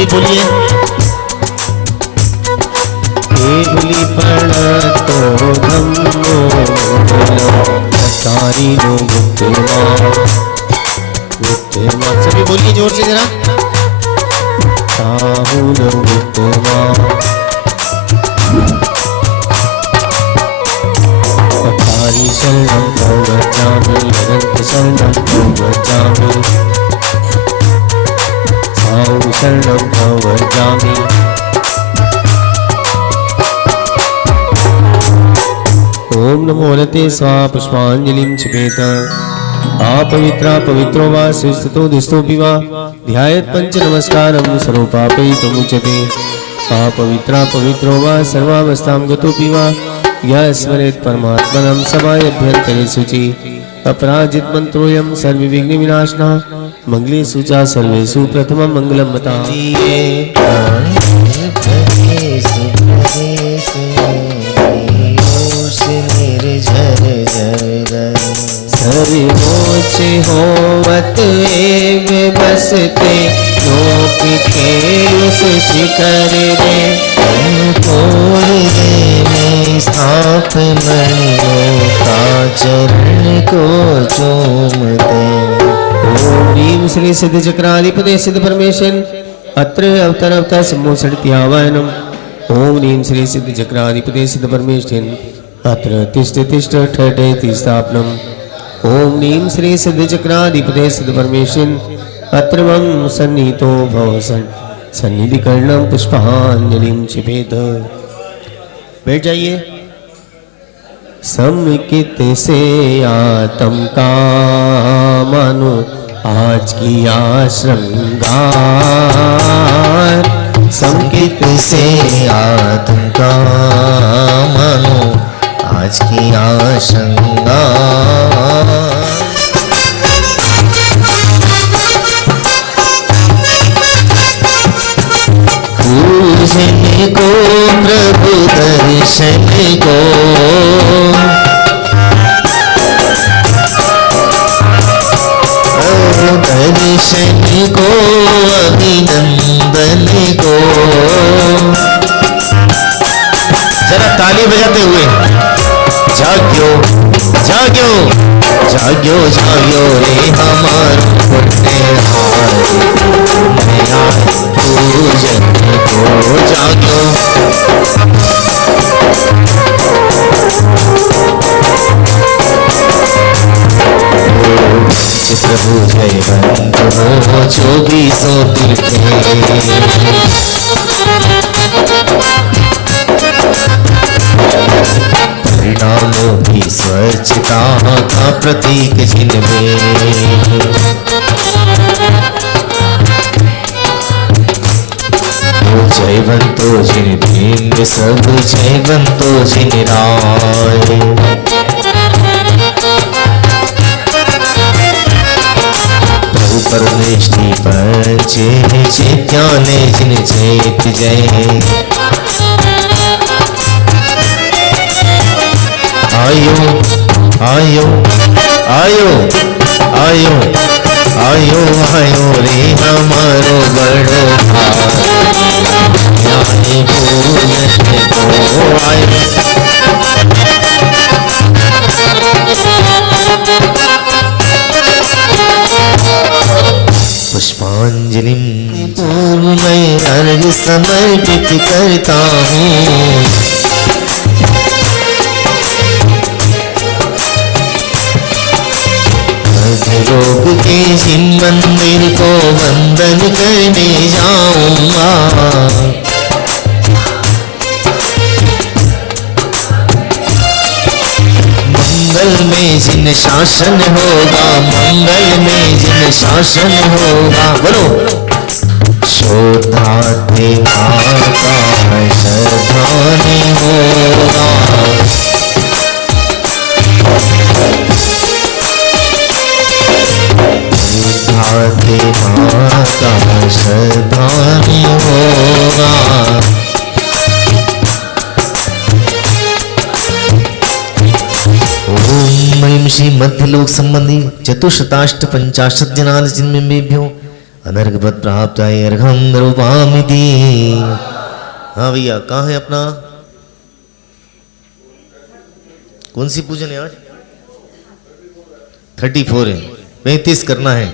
सभी बोलिए। केवली प्रणतो धम्मो तारी नो गुप्तमा गुप्तमा, सभी बोलिए जोर से जरा। साहु नो गुप्तमा तारी शरणं भवजामि अनंत शरणं भवजामि साहु शरणं भवजामि। ओम नमो हरते स्वाहा पुष्पांजलिं क्षिपेत। अपवित्रा पवित्रो वा स्थितो दिष्टोऽपि वा ध्यायेत् पंच नमस्कारं सर्वपापैतमुच्यते। अपवित्रा पवित्रो वा सर्वावस्थां गतोऽपि वा यः स्मरेत् परमात्मनं समायभ्यन्तरे शुचि। अपराजित मंत्रोऽयं सर्वविघ्नविनाशनः मंगलेषु च सर्वेषु प्रथमं मंगलं मता। सर्वोच्च होवत एव बसते लोक के उस शिखर रे। तोड़ दे में स्थापन का चरण को चूम दे। ओम ह्रीं श्री सिद्ध चक्राधिपते सिद्ध परमेशन अत्र अवतर अवतर सम्मोषणत्यावायनम्। ओम ह्रीं श्री सिद्ध चक्राधिपते सिद्ध परमेशन अत्र तिष्ठ तिष्ठ ठठेति स्थापनम्। ओम ह्रीं श्री सिद्ध चक्राधिपते सिद्ध परमेशन अत्र मम सन्निहितो भव सन्निधि कर्णं पुष्पांजलिं क्षिपेत। बैठ जाइए। समकित से आतम का मानो आज किया श्रृंगार। संकित से आतम का मानो आज किया श्रृंगार। पूजन को प्रभु दर्शन को दर्शन को अभिनंदन को। जरा ताली बजाते हुए जाग्यो जाग्यो जाग्यो जाग्यो रे हमारो पुण्यहारी नया पूजन को जाग्यो। प्रभु जयवंत हो चौबीसों तीर्थे। परिणामों की स्वच्छता का प्रतीक जिनमें। जयवंतो जिन भिन्न सब जयवंतो जिन राय। परमेष्टि पंचे चैत्याने जिन चैत जय। आयो आयो आयो आयो आयो आयो रे हमारो बड़ो भाई पूजन को आयो। पुष्पांजलिं पूर्व मैं अर्घ समर्पित करता हूँ। लोग के जिन मंदिर को वंदन करने जाऊंगा। मंगल में जिन शासन होगा मंगल में जिन शासन होगा बोलो। श्रोता देवा का श्रद्धानी होगा। माता श्रद्धानी होगा। ओम श्री मध्य लोक संबंधी चतुशताष्ट पंचाशत जनाल जिनमें भ्यो अनर्घपद प्राप्त है अर्घम रूपामिति। हाँ भैया, कहाँ है अपना, कौन सी पूजन है आज? 34 है, 35 करना है।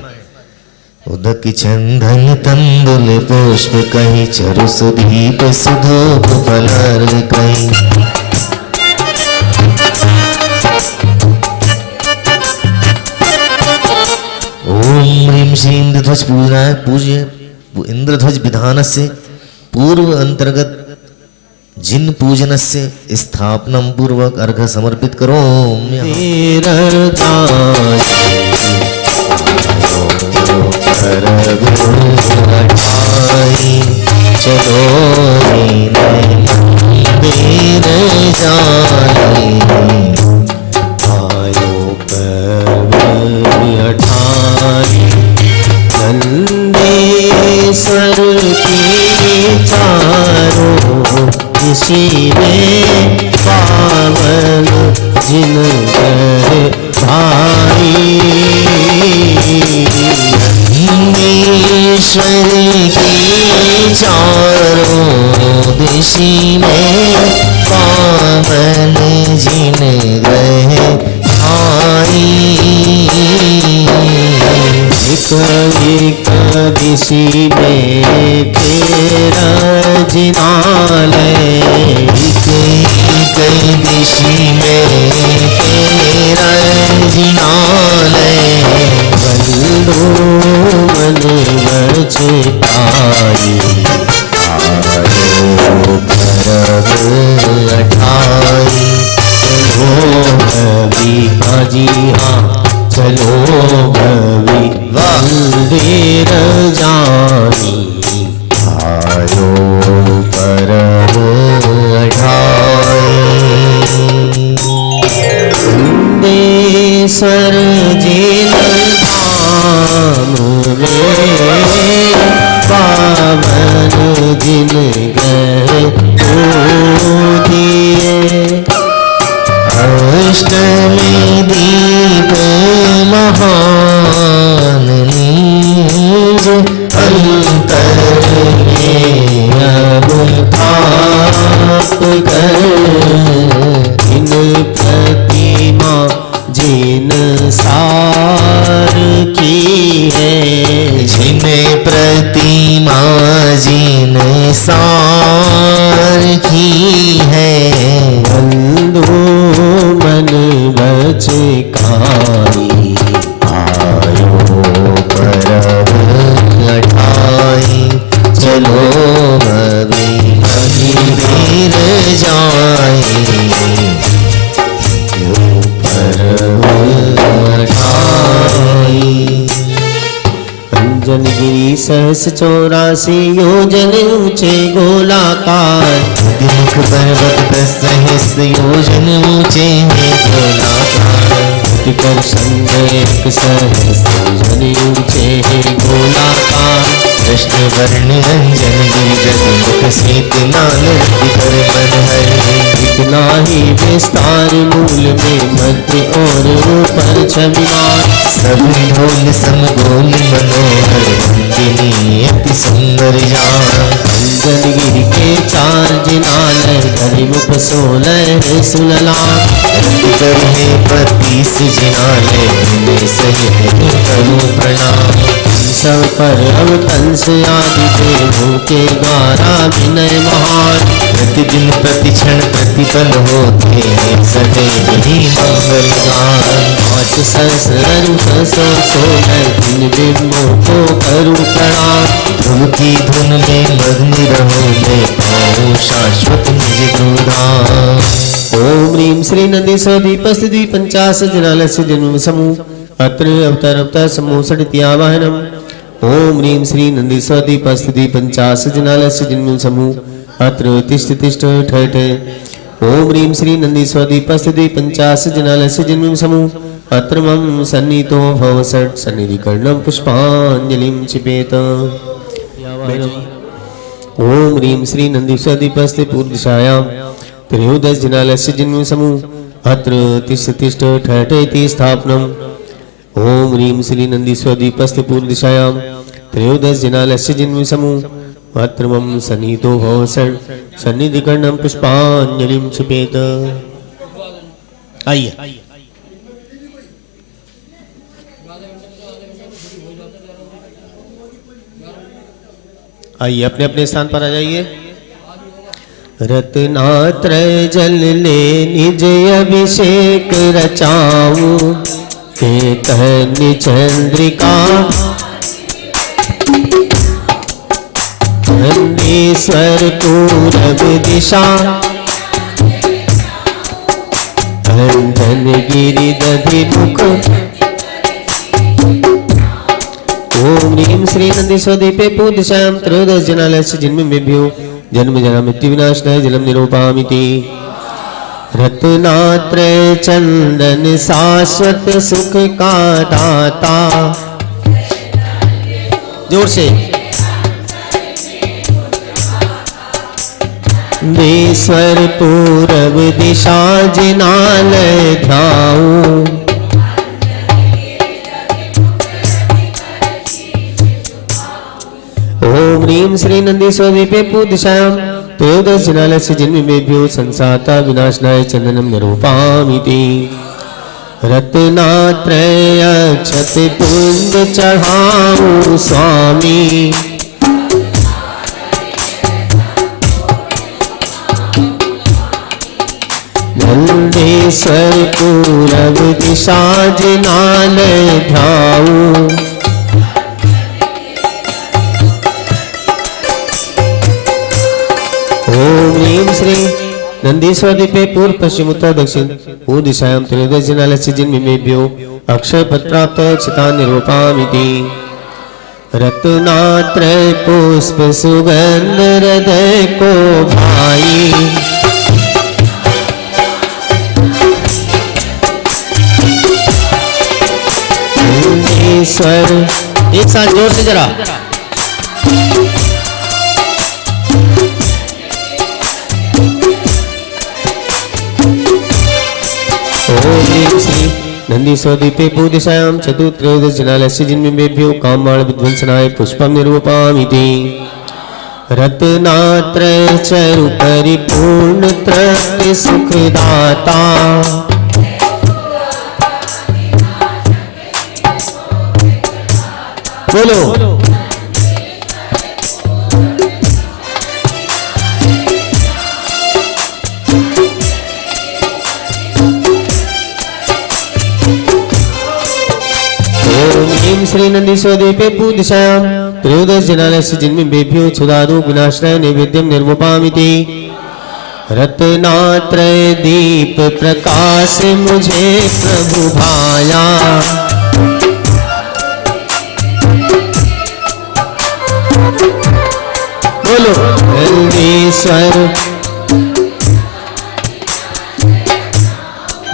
उदक चंदन तंबुल पुष्प कहीं चरु सुदीप सुधूप फलर्घ कहीं। ओम ह्रीं श्री इंद्रध्वज पूजनाय पूज्य इंद्रध्वज विधान से पूर्व अंतर्गत जिन पूजन से स्थापनम पूर्वक अर्घ समर्पित करो। चलो मंदिर जाए आयो पर्व 28 नंदेश्वर के चारों ऋषि में पावन जिन भाई। ईश्वर की चारों दिशि में पावन जिन ग्रह आई। एक एक दिशि में तेरा जिनालय। एक दिशि में तेरा जिनालय। बंदो मन बचताई आयो पर्व 28। चलो भवी काजी हाँ चलो भवी मंदिर जानी। आयो पर्व 28। नंदेश्वर जिन धाम में पावन जिन ग्रह दिए। अष्टमी दीप महान नीज अंतर में अब आप कर। जिन प्रतिमा जिन सार की है। जिन प्रतिमा जिन सार की है। बंधु मन बचकाई आयो पर्व 28। चलो भवी मंदिर जाए पर्व 28। अंजनगिरी 784 योजन ऊंचे गोलाकार। मुख पर्वत 10 सहस्त्र योजन ऊंचे हैं गोलाकार। कर संग 1 सहस्त्र योजन ऊंचे हैं गोलाकार। कृष्ण वर्ण अंजन गिरिजन मुख सीत नाल रति पर मन हरि। इतना ही विस्तार मूल में मध्य और ऊपर छविमान। सब ढोल समगोल मनोहर नंदिनी अति सुंदर जान। अंजनगिरी के 4 जिनालय धरिमुख 16 सुललान। रति कर है 32 जिनालय में सहित करूं प्रणाम। सब पर अब कंस आदि देवों के द्वारा विनय महान। प्रतिदिन प्रतिक्षण प्रतिपल होते हैं सदैव ही मंगल गान। 5 सहस्र 16 दिन बिंबों को करूं प्रणाम। ध्रुव की धुन में मग्न रहो मैं पाऊं शाश्वत निज गुरुधाम। ओम ह्रीं श्री नंदीश्वर दीपस्थिति 50 जनालस्य जन्म समूह अत्र अवतार समूह षडित्यावाहनम्। ओम ह्रीं श्री नंदीश्वर दीपस्थिति 50 जनालस्य जन्म समूह अत्र तिष्ठ तिष्ठ ठठ। ओम ह्रीं श्री नंदीश्वर दीपस्थिति 50 जनालस्य जन्म समूह अत्र मम सन्नितो भव षट् सन्निधिकर्णं पुष्पाञ्जलिं चिपेत। ओम ह्रीं श्री नंदीश्वर दीपस्थिति पूर्वदिशायां त्रयोदश जनालस्य जन्म समूह अत्र तिष्ठ तिष्ठ ठठ इति स्थापनम्। ओम ह्रीं श्री नंदीश्वर दीपस्थिति पूर्वदिशायां त्रयोदश जिनालस्य जिन्म समूह अत्र मम सन्निहितो भव सन्निधिकर्णं पुष्पांजलिं क्षिपेत। आइए आइए अपने अपने स्थान पर आ जाइए। रत्नात्रय जल ले निज अभिषेक रचाऊं केतन चंद्रिका नंदीश्वर पूरब दिशा अंजन गिरि दधि मुख ओम ह्रीं श्री नंदीश्वदीपे पूज्यश्याम त्रयोदश जनालस्य जिन्मेभ्यो जन्म जरा मृत्यु विनाशनाय जलम निरूपामिति। रत्नात्रय चंदन शाश्वत सुख का दाता। जोर से। ईश्वर पूरब दिशा जिनालय ध्याऊं ओम ह्रीं श्री नंदीश्वदीपे पूज्यश्याम त्रयोदश जिनालस्य जिन्मेभ्यो संसाता विनाशनाय चंदनम निरूपामिति। रत्नात्रय अक्षत पुंज चढ़ाऊं स्वामी नंदीश्वर पूरब दिशा जिनालय ध्याऊं ओम ह्रीं श्री नंदीश्वदीपे पूर्व पश्चिम उत्तर दक्षिण पूर्व दिशायां त्रयोदश जिनालस्य जिन्मेभ्यो अक्षय पद प्राप्त क्षितान् निरूपामिति। रत्नात्रय पुष्प सुगंध हृदय को भाई नंदीश्वर एक साथ जोर से जरा। नंदीश्वदीपे पूज्यश्याम चतुर्त्रयोदश जिनालस्य जिन्मेभ्यो कामबाण विध्वंसनाय पुष्पं निरूपामिति। रत्नात्रय चरु परिपूर्ण तृप्ति सुखदाता बोलो श्री नंदीश्वदीपे पूज्यश्याम त्रयोदश जिनालस्य जिन्मेभ्यो क्षुधादु विनाशनाय नैवेद्यं निर्वपामिति। रत्नात्रय दीप प्रकाश मुझे प्रभु भाया बोलो नंदीश्वर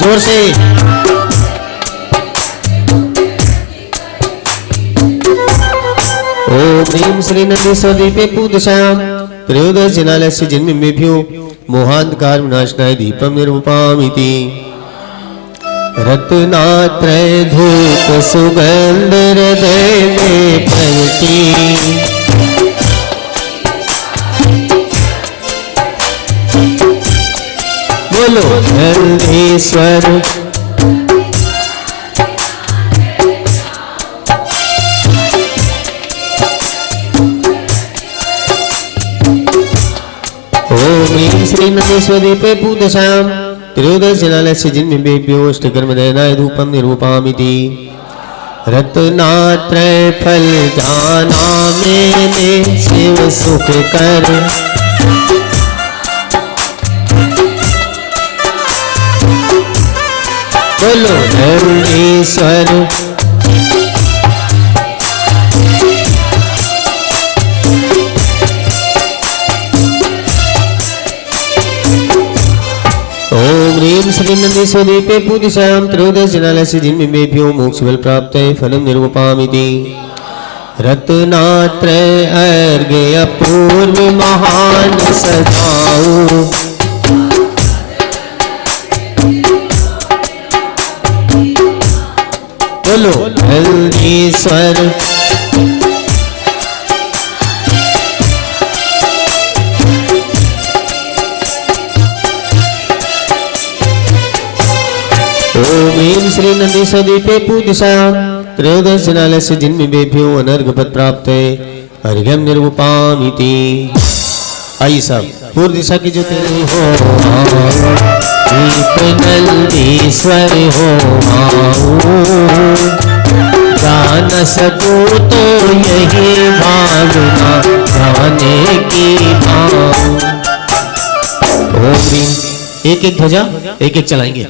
जोर से। ओम ह्रीं श्री नंदीश्वदीपे पूज्यश्याम त्रयोदश जिनालस्य जिन्मेभ्यो मोहांधकार विनाशनाय दीपं निरूपामिति। रत्नात्रय धूप सुगंध हृदय में प्रगटी बोलो नंदीश्वर श्री नंदीश्वदीपे पूज्यश्याम त्रयोदश जिनालस्य जिन्मेभ्यो अष्टकर्मदयनाय धूपं निरूपामिति। रत्नात्रय फल जाना मैंने शिव सुख कर बोलो नंदीश्वर श्री नंदीश्वदीपे पूज्यश्याम त्रयोदश जिनालस्य जिन्मेभ्यो मोक्षबल प्राप्त फलं निरूपामिति। रत्नात्रय अर्घ्य अपूर्व महान सजाऊं बोलो नंदीश्वर श्री नंदीश्वरद्वीपे पूर्दिशायां त्रयोदश जनालस्य जन्मेभ्यो अनर्घपद प्राप्त अर्घ्यम निर्वपामिति। आइए साहब पूर्व दिशा की जो तेरे हो दीप नंदीश्वर हो जान सकूं तो यही भावना जाने की भाव। ओम ह्रीम एक एक ध्वजा एक एक चलाएंगे।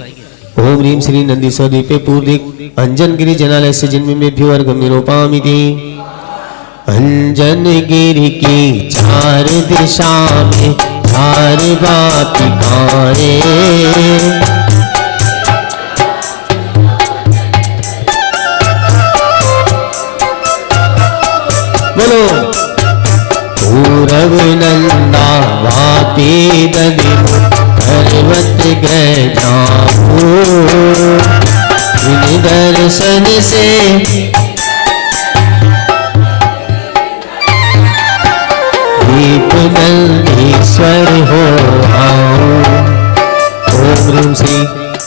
ओम ह्रीम श्री नंदीश्वरद्वीपे पूर्दिक अंजनगिरी जनालय से जन्म में भ्यो अर्घ्यम निरूपामिति। अंजनगिरी की चार दिशा में चार वाटिकाएं बोलो। पूरब नंदा वापी दधि पर्वत ग्रह दर्शन से दीप नंदीश्वर हो ओम ह्रीम श्री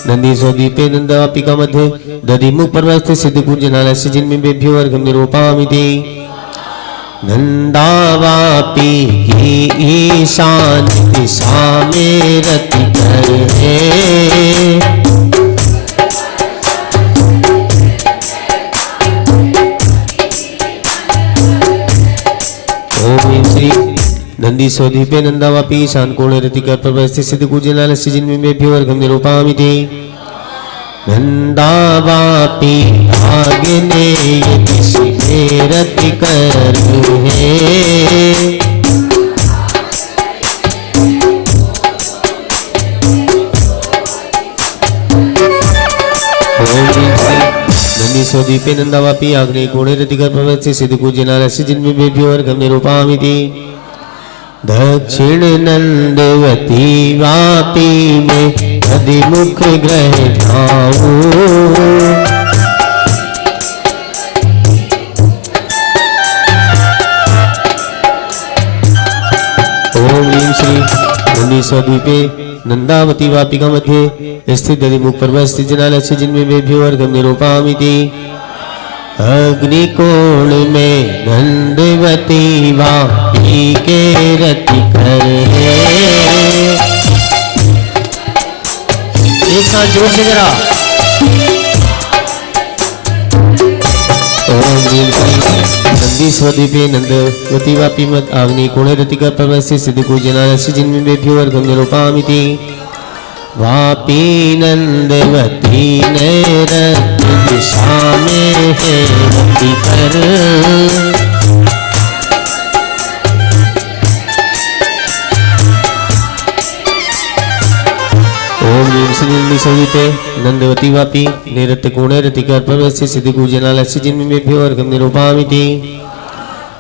नंदीश्वरद्वीपे नंदवापिका मध्ये दधिमुख पर्वत सिद्धपुर जनालस्य जन्मेभ्यो अर्घ्यम निरूपामिति। नंदावापी की ईशान दिशा में रति करे ओम श्री नंदीश्वरद्वीपे नंदावापी ईशान कोणे रतिकर पर्वत सिद्धपुर जनालस्य जन्मेभ्यो अर्घ्यम निरूपामिति। नंदावापी आग्नेय दिशा में रतिकर है नंदीश्वरद्वीपे नंदावापी आग्नेय कोणे रतिकर पर्वत सिद्धपुर जनालस्य जन्मेभ्यो अर्घ्यम निरूपामिति। दक्षिण नंदवती वापी में दधिमुख ग्रह ठाऊ ओम ह्रीम श्री नंदीश्वरद्वीपे नंदावती वापिका मध्ये स्थित दधिमुख पर्वत स्थित जनालस्य जन्मेभ्यो अर्घ्यम निरूपामिति। अग्निकोण में नंदवती वापी के रतिकर है एक साथ जोर से जरा। ओम ह्रीम श्री नंदीश्वरद्वीपे नंदवती वापी मत आग्नेय कोणे रतिकर पर्वत से सिद्धपुर जनालस्य जन्मेभ्यो अर्घ्यम निरूपामिति। वापी नंदवती नैरत दिशा में है रतिकर ओम ह्रीम श्री नंदीश्वरद्वीपे नंदवती वापी नैरत कोणे रतिकर पर्वत से सिद्धपुर जनालस्य जन्मेभ्यो अर्घ्यम निरूपामिति।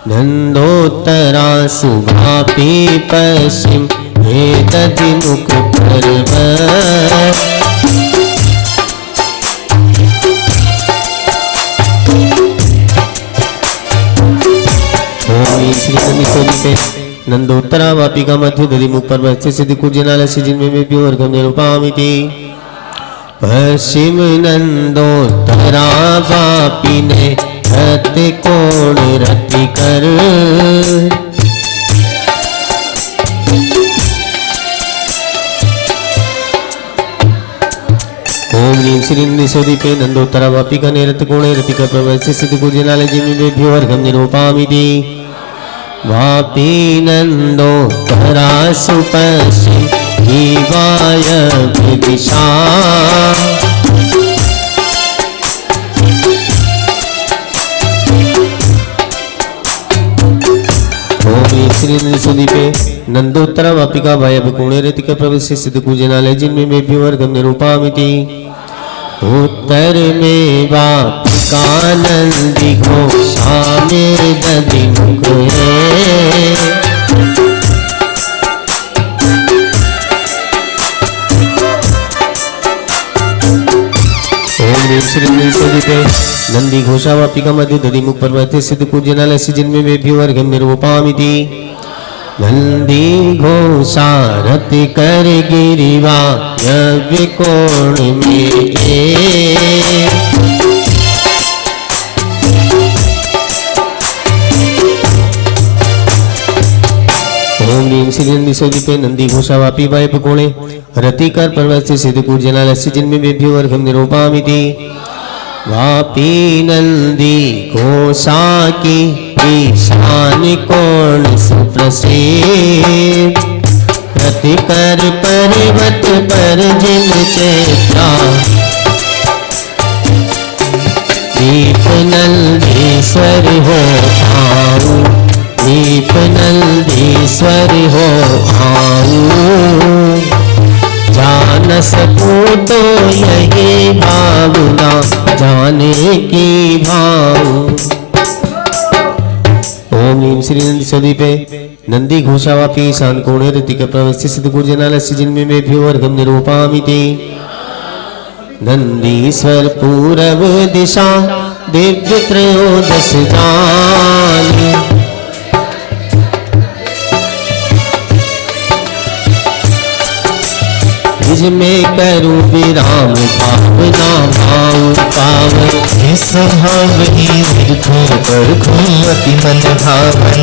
नंदोत्तरा सुभापी पश्चिम हे दधिमुख पर्वत ओम श्री नंदीश्वरद्वीपे नंदोत्तरा वापिका मध्य दधिमुख पर्वत से सिद्धपुर जनालस्य जन्मेभ्यो अर्घ्यम निरूपामिति। पश्चिम नंदोत्तरा वापी ने रति कोण रतिकर ओम ह्रीम श्री नंदीश्वरद्वीपे नंदोत्तरा वापिका नैरत कोणे रतिकर पर्वत से सिद्धपुर जनालय जन्मेभ्यो अर्घ्यम निरूपामिति। वापी नंदोत्तरा सुपश्चिम वायव्य दिशा ओम श्री नंदीश्वरद्वीपे नंदोत्तरा वापिका वायव्य कोणे रतिकर पर्वत से सिद्धपुर जनालय जन्मेभ्यो अर्घ्यम निरूपामिति। उत्तर में वापिका नंदी घोषा में दधिमुख है ओम ह्रीम श्री नंदीश्वरद्वीपे नंदी घोषा वापिका मध्य दधिमुख पर्वत सिद्धपुर जनालस्य जन्मेभ्यो अर्घ्यम निरूपामिति। नंदी घोषारति कर गिरिवा यज्ञ कोण में ओम नीम श्री नंदी सोदीपे नंदी घोषा वापी वाय पकोणे रति कर पर्वत से सिद्ध कूर्जना लस्य जिनमें बेभ्यो वर्गम निरूपामिति वापी नंदी घोषा की ईशान कोण सुप्रसिद्ध रति कर पर्वत पर जिन चेता दीप नंदीश्वर हो आऊ दीप नंदीश्वर हो आऊ जान सकूं तो यही भावना जाने की भाव। ओम नीम श्री नंदी सदीपे नंदी घोषावापी ईशान कोणे ऋतिक प्रवस्थित सिद्ध गुर्जनालस्य जिनमें में भ्यो वर्गम निरूपामिति नंदीश्वर पूरब दिशा दिव्य त्रयोदश जान में करूं विराम भावना भाव पावन स्वभाव ही निर्घो पर घूमति मन भावन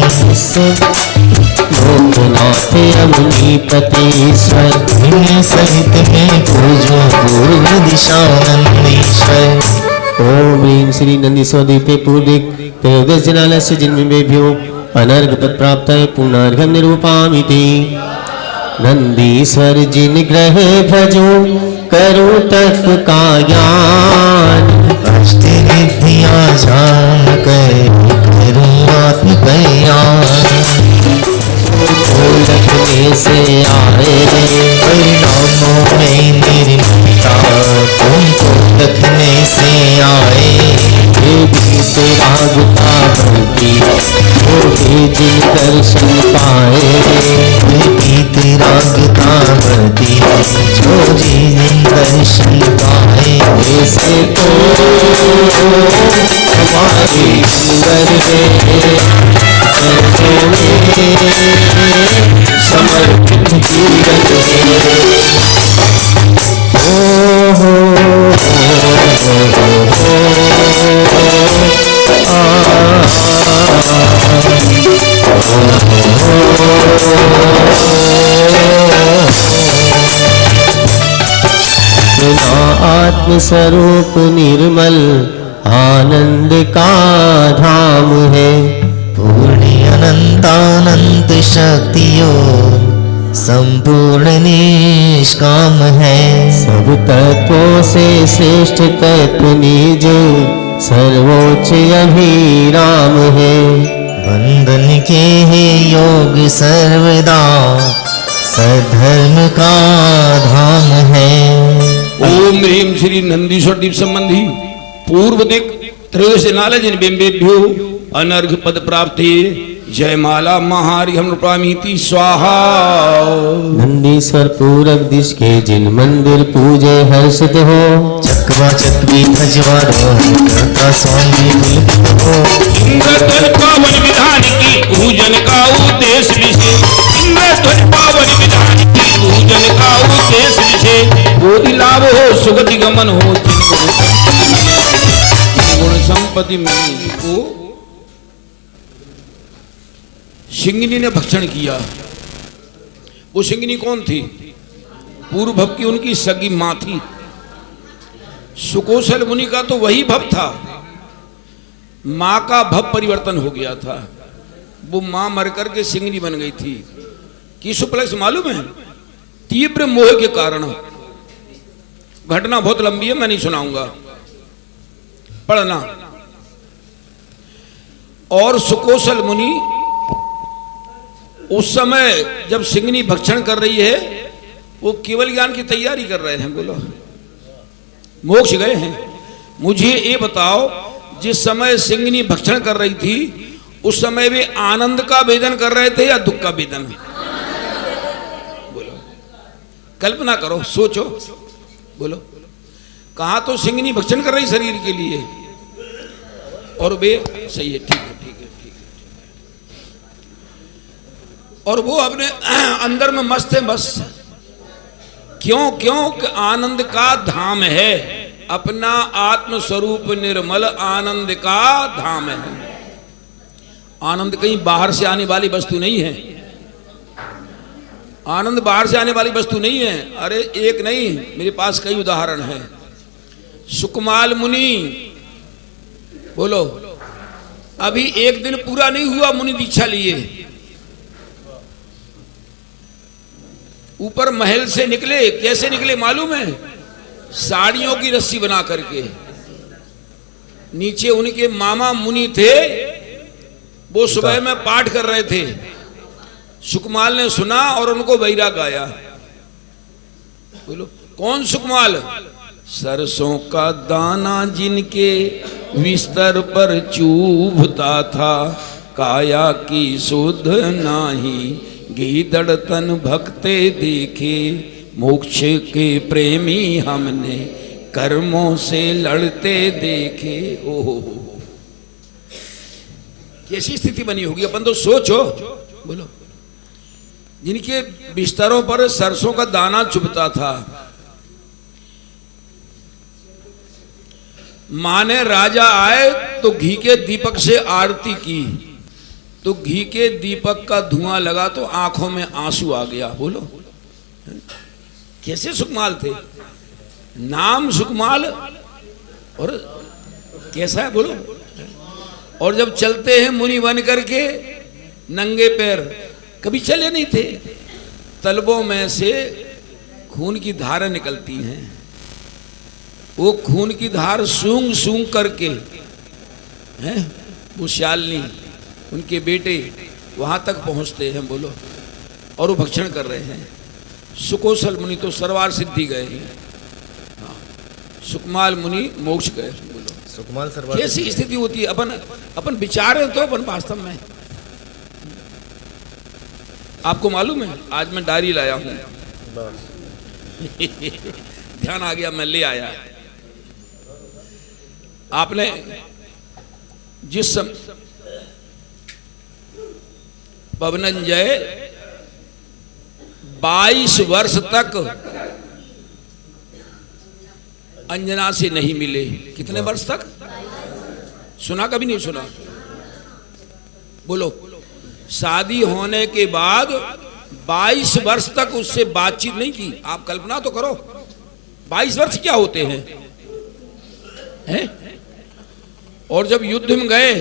लोकनाथ अवनीपतीश्वर सहित में पूजो पूर्व दिशा नंदीश्वर। ओम ह्रीं श्री नंदीश्वदीपे पूर्विक त्रयोदश जनालस्य जिनमें बेभ्यो अनर्घ पद प्राप्त है पुनर्घम निरूपामिति नंदीश्वर जिन ग्रह भजो करो तत्व का ज्ञान अष्ट निधिया जान करूं आत्म कल्याण लखने से आए परिणामों में निर्ममता तुमको लखने से आए रागता भक्ति वो भी जिन दर्शन पाए रागता भक्ति जो जिन दर्शन पाए ऐसे तो हमारी सुंदर समर्पित जीवन हो आत्म स्वरूप निर्मल आनंद का धाम है पूर्ण अनंतानंत शक्तियों संपूर्ण निष्काम है सब तत्वों से श्रेष्ठ तत्व निज सर्वोच्च अभिराम है वंदन के है योग सर्वदा सधर्म का धाम है। ओम ह्रीं श्री नंदीश्वर दीप संबंधी पूर्व दिक त्रयोदश नाल जिन बिंबेभ्यो अनर्घ पद प्राप्ति जयमाला महारि हम नृपामीति स्वाहा। नंदीश्वर पूरब दिश के जिन मंदिर पूजे हर्षित हो चकवा चकवी भजवा रोहन करता स्वामी पुलकित हो इंद्र पावन विधान की पूजन का उद्देश्य विशेष इंद्र पावन विधान की पूजन का उद्देश्य विशेष बोधि लाभ हो सुगति गमन हो गुण संपत्ति मिली को सिंगिनी ने भक्षण किया। वो सिंगिनी कौन थी? पूर्व भव की उनकी सगी मां थी। सुकोशल मुनि का तो वही भव था, मां का भव परिवर्तन हो गया था। वो मां मर करके सिंगिनी बन गई थी। किस उपलक्ष्य मालूम है? तीव्र मोह के कारण। घटना बहुत लंबी है, मैं नहीं सुनाऊंगा, पढ़ना। और सुकोशल मुनि उस समय जब सिंगिनी भक्षण कर रही है, वो केवल ज्ञान की तैयारी कर रहे हैं। बोलो, मोक्ष गए हैं। मुझे ये बताओ, जिस समय सिंगिनी भक्षण कर रही थी उस समय वे आनंद का वेदन कर रहे थे या दुख का वेदन? बोलो, कल्पना करो, सोचो, बोलो। कहा तो सिंगिनी भक्षण कर रही शरीर के लिए, और वे सही है, ठीक है, ठीक है, ठीक है। और वो अपने अंदर में मस्त है बस। क्यों? क्यों कि आनंद का धाम है, अपना आत्म स्वरूप निर्मल आनंद का धाम है। आनंद कहीं बाहर से आने वाली वस्तु नहीं है, आनंद बाहर से आने वाली वस्तु नहीं है। अरे एक नहीं, मेरे पास कई उदाहरण हैं। सुकमाल मुनि, बोलो, अभी एक दिन पूरा नहीं हुआ मुनि दीक्षा लिए, ऊपर महल से निकले। कैसे निकले मालूम है? साड़ियों की रस्सी बना करके। नीचे उनके मामा मुनि थे, वो सुबह में पाठ कर रहे थे। सुकमाल ने सुना और उनको वैराग आया। बोलो कौन सुकमाल? सरसों का दाना जिनके बिस्तर पर चूभता था, काया की सुध नाही गीदड़ तन भक्ते देखे, मोक्ष के प्रेमी हमने कर्मों से लड़ते देखे। ओहो, कैसी स्थिति बनी होगी, अपन तो सोचो। बोलो, जिनके बिस्तरों पर सरसों का दाना चुभता था, मां ने राजा आए तो घी के दीपक से आरती की, तो घी के दीपक का धुआं लगा तो आंखों में आंसू आ गया। बोलो कैसे सुकमाल थे, नाम सुकमाल और कैसा है बोलो। और जब चलते हैं मुनि बन करके नंगे पैर, कभी चले नहीं थे। तलबों में से खून की धारें निकलती हैं, वो खून की धार सूंघ सूंघ करके हैं वो शालिनी, उनके बेटे वहां तक पहुंचते हैं। बोलो, और वो भक्षण कर रहे हैं। सुकोसल मुनि तो सरवार सिद्धि गए, सुकमाल मुनि मोक्ष गए। बोलो सुकमाल सरवार कैसी स्थिति होती है। अपन विचार तो अपन वास्तव में, आपको मालूम है आज मैं डायरी लाया हूं ध्यान आ गया, मैं ले आया। आपने जिस पवनंजय 22 वर्ष तक अंजना से नहीं मिले। कितने वर्ष तक? सुना कभी नहीं सुना? बोलो, शादी होने के बाद 22 वर्ष तक उससे बातचीत नहीं की। आप कल्पना तो करो 22 वर्ष क्या होते हैं, हैं? और जब युद्ध में गए,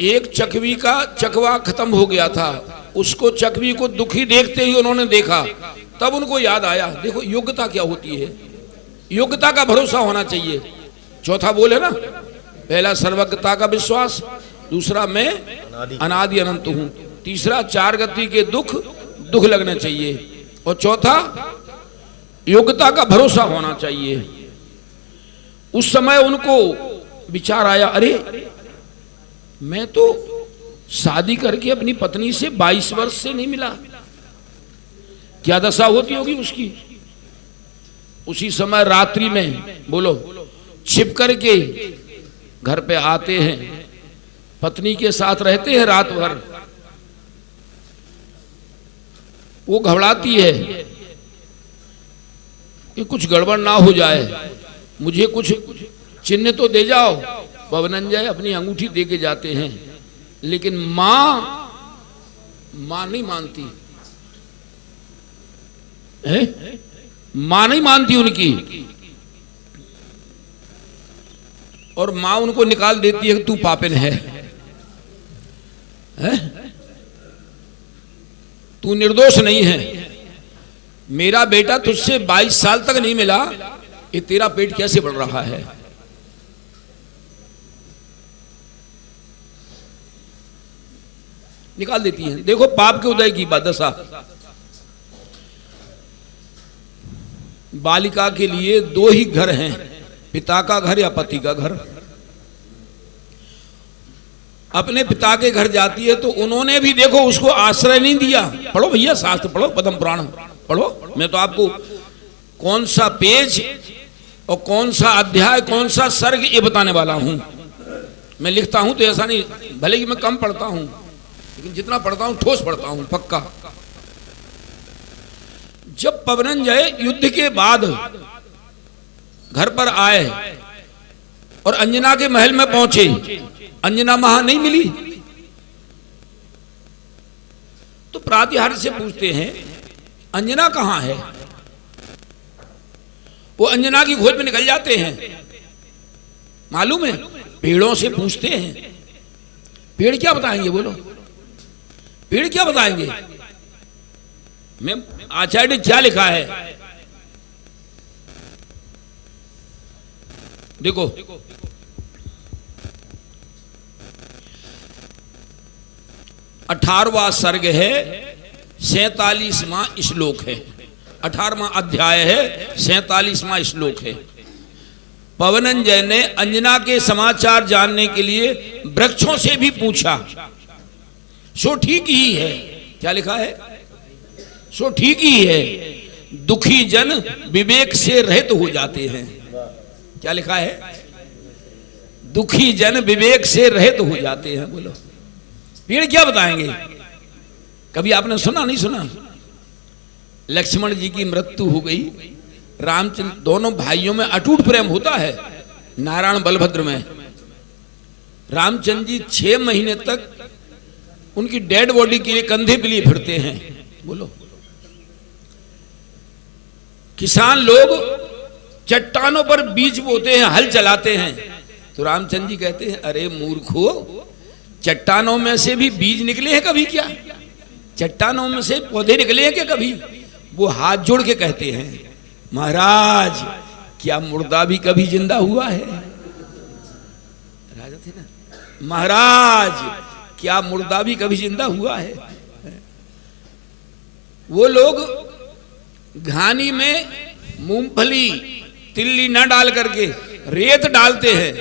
एक चकवी का चकवा खत्म हो गया था, उसको चकवी को दुखी देखते ही उन्होंने देखा, तब उनको याद आया। देखो योग्यता क्या होती है, योग्यता का भरोसा होना चाहिए। चौथा बोले ना, पहला सर्वज्ञता का विश्वास, दूसरा मैं अनादि अनंत हूं, तीसरा 4 गति के दुख लगने चाहिए, और चौथा योग्यता का भरोसा होना चाहिए। उस समय उनको विचार आया, अरे मैं तो शादी करके अपनी पत्नी से 22 वर्ष से नहीं मिला, क्या दशा होती होगी उसकी। उसी समय रात्रि में, बोलो, छिप करके घर पे आते हैं, पत्नी के साथ रहते हैं रात भर। वो घबराती है कि कुछ गड़बड़ ना हो जाए, मुझे कुछ चिन्ह तो दे जाओ। पवनंजय अपनी अंगूठी दे के जाते हैं, लेकिन मां नहीं मानती है, मां नहीं मानती उनकी, और मां उनको निकाल देती है कि तू पापिन है, तू निर्दोष नहीं है, मेरा बेटा तुझसे 22 साल तक नहीं मिला, ये तेरा पेट कैसे बढ़ रहा है। निकाल देती हैं। देखो पाप के उदय की दशा। बालिका के लिए 2 ही घर हैं, पिता का घर या पति का घर। अपने पिता के घर जाती है तो उन्होंने भी देखो उसको आश्रय नहीं दिया। पढ़ो भैया शास्त्र पढ़ो, पद्म पुराण पढ़ो। मैं तो आपको कौन सा पेज और कौन सा अध्याय कौन सा सर्ग ये बताने वाला हूं। मैं लिखता हूं तो ऐसा नहीं, भले कि मैं कम पढ़ता हूं, लेकिन जितना पढ़ता हूं ठोस पढ़ता हूं, पक्का। जब पवनंजय युद्ध के बाद घर पर आए और अंजना के महल में पहुंचे, अंजना वहां नहीं मिली, तो प्रातिहार्य से पूछते हैं अंजना कहां है। वो अंजना की खोज में निकल जाते हैं। मालूम है, पेड़ों से पूछते हैं। पेड़ क्या बताएंगे, बोलो, पेड़ क्या बताएंगे। मैं आचार्य ने क्या लिखा है, देखो, 18वां सर्ग है, 47वां श्लोक है, 18वां अध्याय है, 47वां श्लोक है। पवनंजय ने अंजना के समाचार जानने के लिए वृक्षों से भी पूछा, सो ठीक ही है। क्या लिखा है, सो ठीक ही है, दुखी जन विवेक से रहित हो जाते हैं। क्या लिखा है, दुखी जन विवेक से रहित हो जाते हैं। बोलो, पेड़ क्या बताएंगे। कभी आपने सुना, नहीं सुना, लक्ष्मण जी की मृत्यु हो गई, रामचंद्र, दोनों भाइयों में अटूट प्रेम होता है, नारायण बलभद्र में। रामचंद्र जी 6 महीने तक उनकी डेड बॉडी के लिए कंधे पे लिए फिरते हैं। बोलो, किसान लोग चट्टानों पर बीज बोते हैं, हल चलाते हैं, तो रामचंद्र जी कहते हैं अरे मूर्खो, चट्टानों में से भी बीज निकले हैं कभी क्या, चट्टानों में से पौधे निकले हैं क्या कभी। वो हाथ जोड़ के कहते हैं महाराज क्या मुर्दा भी कभी जिंदा हुआ है। राजा थे ना, महाराज क्या मुर्दा भी कभी जिंदा हुआ है। वो लोग घानी में मूंगफली तिल्ली न डाल करके रेत डालते हैं,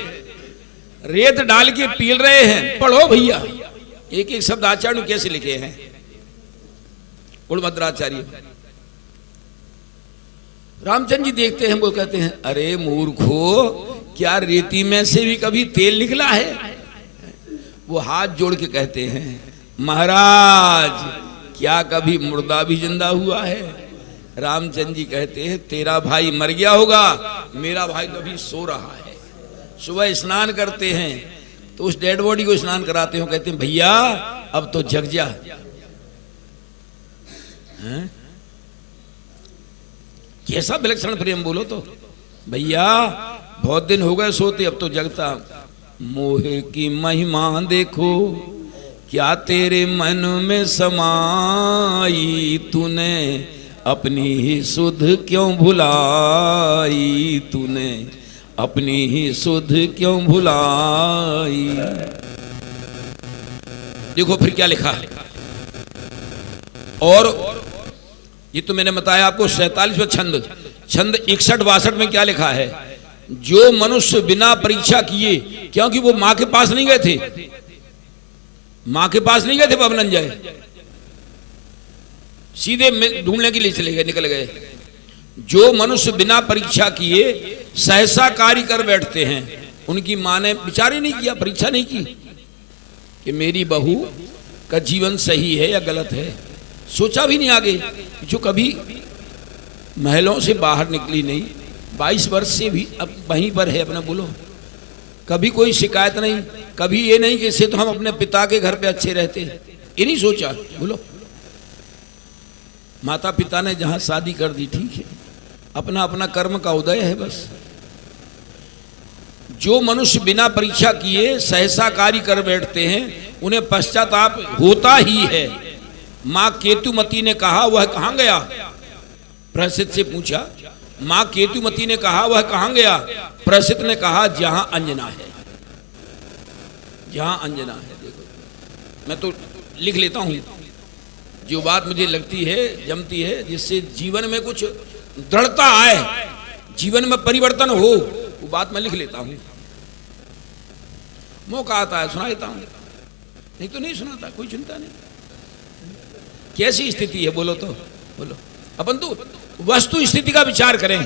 रेत डाल के पील रहे हैं। पढ़ो भैया, एक एक शब्द आचार्य ने कैसे लिखे हैं, गुणभद्राचार्य। रामचंद्र जी देखते हैं, वो कहते हैं अरे मूर्खो, क्या रेती में से भी कभी तेल निकला है। वो हाथ जोड़ के कहते हैं महाराज क्या कभी मुर्दा भी जिंदा हुआ है। रामचंद्र जी कहते हैं तेरा भाई मर गया होगा, मेरा भाई तो अभी सो रहा है। सुबह स्नान करते हैं तो उस डेड बॉडी को स्नान कराते हो, कहते हैं भैया अब तो जग जा। कैसा विलक्षण प्रेम, बोलो तो भैया बहुत दिन हो गए सोते, अब तो जगता। मोहे की महिमा देखो क्या तेरे मन में समाई, तूने अपनी ही सुध क्यों भुलाई, तूने अपनी ही सुध क्यों भुलाई। देखो फिर क्या लिखा है। और ये तो मैंने बताया आपको 47वां छंद, छंद 61-62 में क्या लिखा है। जो मनुष्य बिना परीक्षा किए, क्योंकि वो मां के पास नहीं गए थे, मां के पास नहीं गए थे पवनंजय, सीधे ढूंढने के लिए चले गए, निकल गए। जो मनुष्य बिना परीक्षा किए सहसा कार्य कर बैठते हैं, उनकी मां ने विचार ही नहीं किया, परीक्षा नहीं की कि मेरी बहू का जीवन सही है या गलत है, सोचा भी नहीं आगे। जो कभी महलों से बाहर निकली नहीं, 22 वर्ष से भी अब वहीं पर है अपना, बोलो कभी कोई शिकायत नहीं, कभी ये नहीं कि इससे तो हम अपने पिता के घर पे अच्छे रहते, ये नहीं सोचा। बोलो माता पिता ने जहां शादी कर दी ठीक है, अपना अपना कर्म का उदय है बस। जो मनुष्य बिना परीक्षा किए सहसा कार्य कर बैठते हैं, उन्हें पश्चाताप होता ही है। मां केतुमती ने कहा वह कहां गया, प्रसिद्ध से पूछा, मां केतुमती ने कहा वह कहां गया। प्रसिद्ध ने कहा जहां अंजना है, जहां अंजना है। देखो मैं तो लिख लेता हूं जो बात मुझे लगती है, जमती है, जिससे जीवन में कुछ दृढ़ता आए, जीवन में परिवर्तन हो, वो बात मैं लिख लेता हूं। मौका आता है सुना देता हूं, नहीं तो नहीं सुनाता, कोई चिंता नहीं। कैसी स्थिति है बोलो तो, बोलो अपन तो वस्तु स्थिति का विचार करें।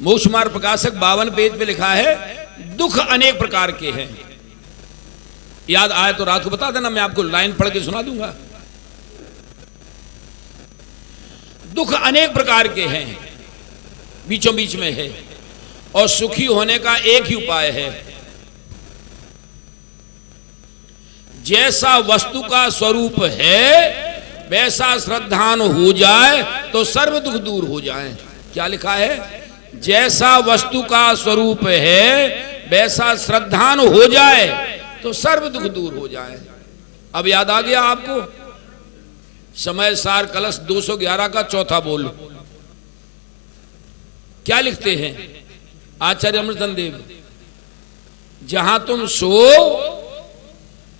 मोक्षमार्ग प्रकाशक 52 पेज पे लिखा है दुख अनेक प्रकार के हैं। याद आए तो रात को बता देना, मैं आपको लाइन पढ़ के सुना दूंगा। दुख अनेक प्रकार के हैं, बीचों बीच में है, और सुखी होने का एक ही उपाय है, जैसा वस्तु का स्वरूप है वैसा श्रद्धान हो जाए तो सर्व दुख दूर हो जाए। क्या लिखा है? जैसा वस्तु का स्वरूप है वैसा श्रद्धान हो जाए तो सर्व दुख दूर हो जाए। अब याद आ गया आपको? समय सार कलश 211 का चौथा बोल क्या लिखते हैं आचार्य अमृतन देव? जहां तुम सो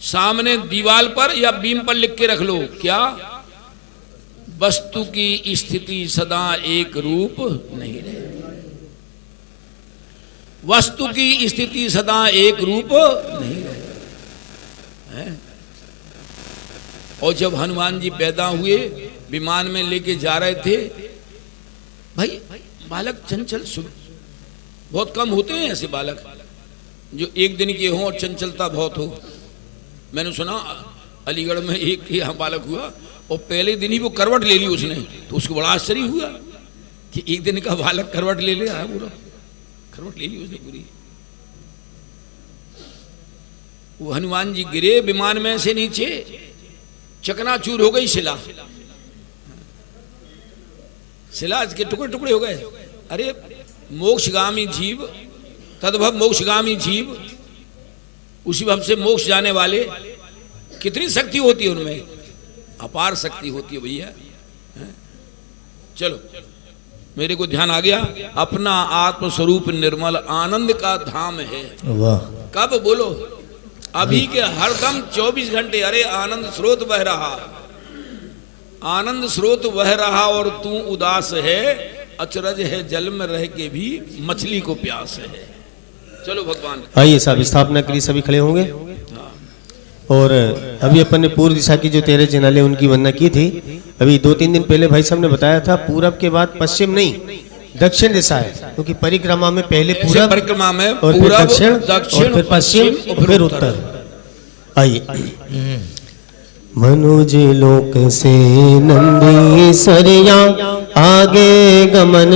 सामने दीवार पर या बीम पर लिख के रख लो, क्या? वस्तु की स्थिति सदा एक रूप नहीं रहती। वस्तु की स्थिति सदा एक रूप नहीं रहती है। और जब हनुमान जी पैदा हुए, विमान में लेके जा रहे थे, भाई बालक चंचल बहुत कम होते हैं ऐसे बालक जो एक दिन के हों और चंचलता बहुत हो। मैंने सुना अलीगढ़ में एक यहाँ बालक हुआ और पहले दिन ही वो करवट ले ली उसने, तो उसको बड़ा आश्चर्य हुआ कि एक दिन का बालक करवट ले लिया, पूरा करवट ले ली उसने पूरी। वो हनुमान जी गिरे विमान में से नीचे, चकनाचूर हो गई शिला, शिला के टुकड़े टुकड़े हो गए। अरे मोक्षगामी जीव, तद्भव मोक्षगामी जीव, उसी भव से मोक्ष जाने वाले, कितनी शक्ति होती है उनमें, अपार शक्ति होती है भैया। चलो मेरे को ध्यान आ गया, अपना आत्म स्वरूप निर्मल आनंद का धाम है। वाह। कब बोलो? अभी के हरदम 24 घंटे। अरे आनंद स्रोत बह रहा, आनंद स्रोत बह रहा और तू उदास है, अचरज है जल में रह के भी मछली को प्यास है। चलो भगवान, आइए साहब स्थापना के लिए सभी खड़े होंगे। और अभी अपन ने पूर्व दिशा की जो 13 जिनाले उनकी वंदना की थी। अभी 2-3 दिन पहले भाई साहब ने बताया था पूरब के बाद पश्चिम नहीं दक्षिण दिशा है, क्योंकि परिक्रमा में पहले पूरब, परिक्रमा में और फिर दक्षिण, और फिर पश्चिम, और फिर उत्तर। आइए। मनुज लोक से नंदीश्वरिया आगे गमन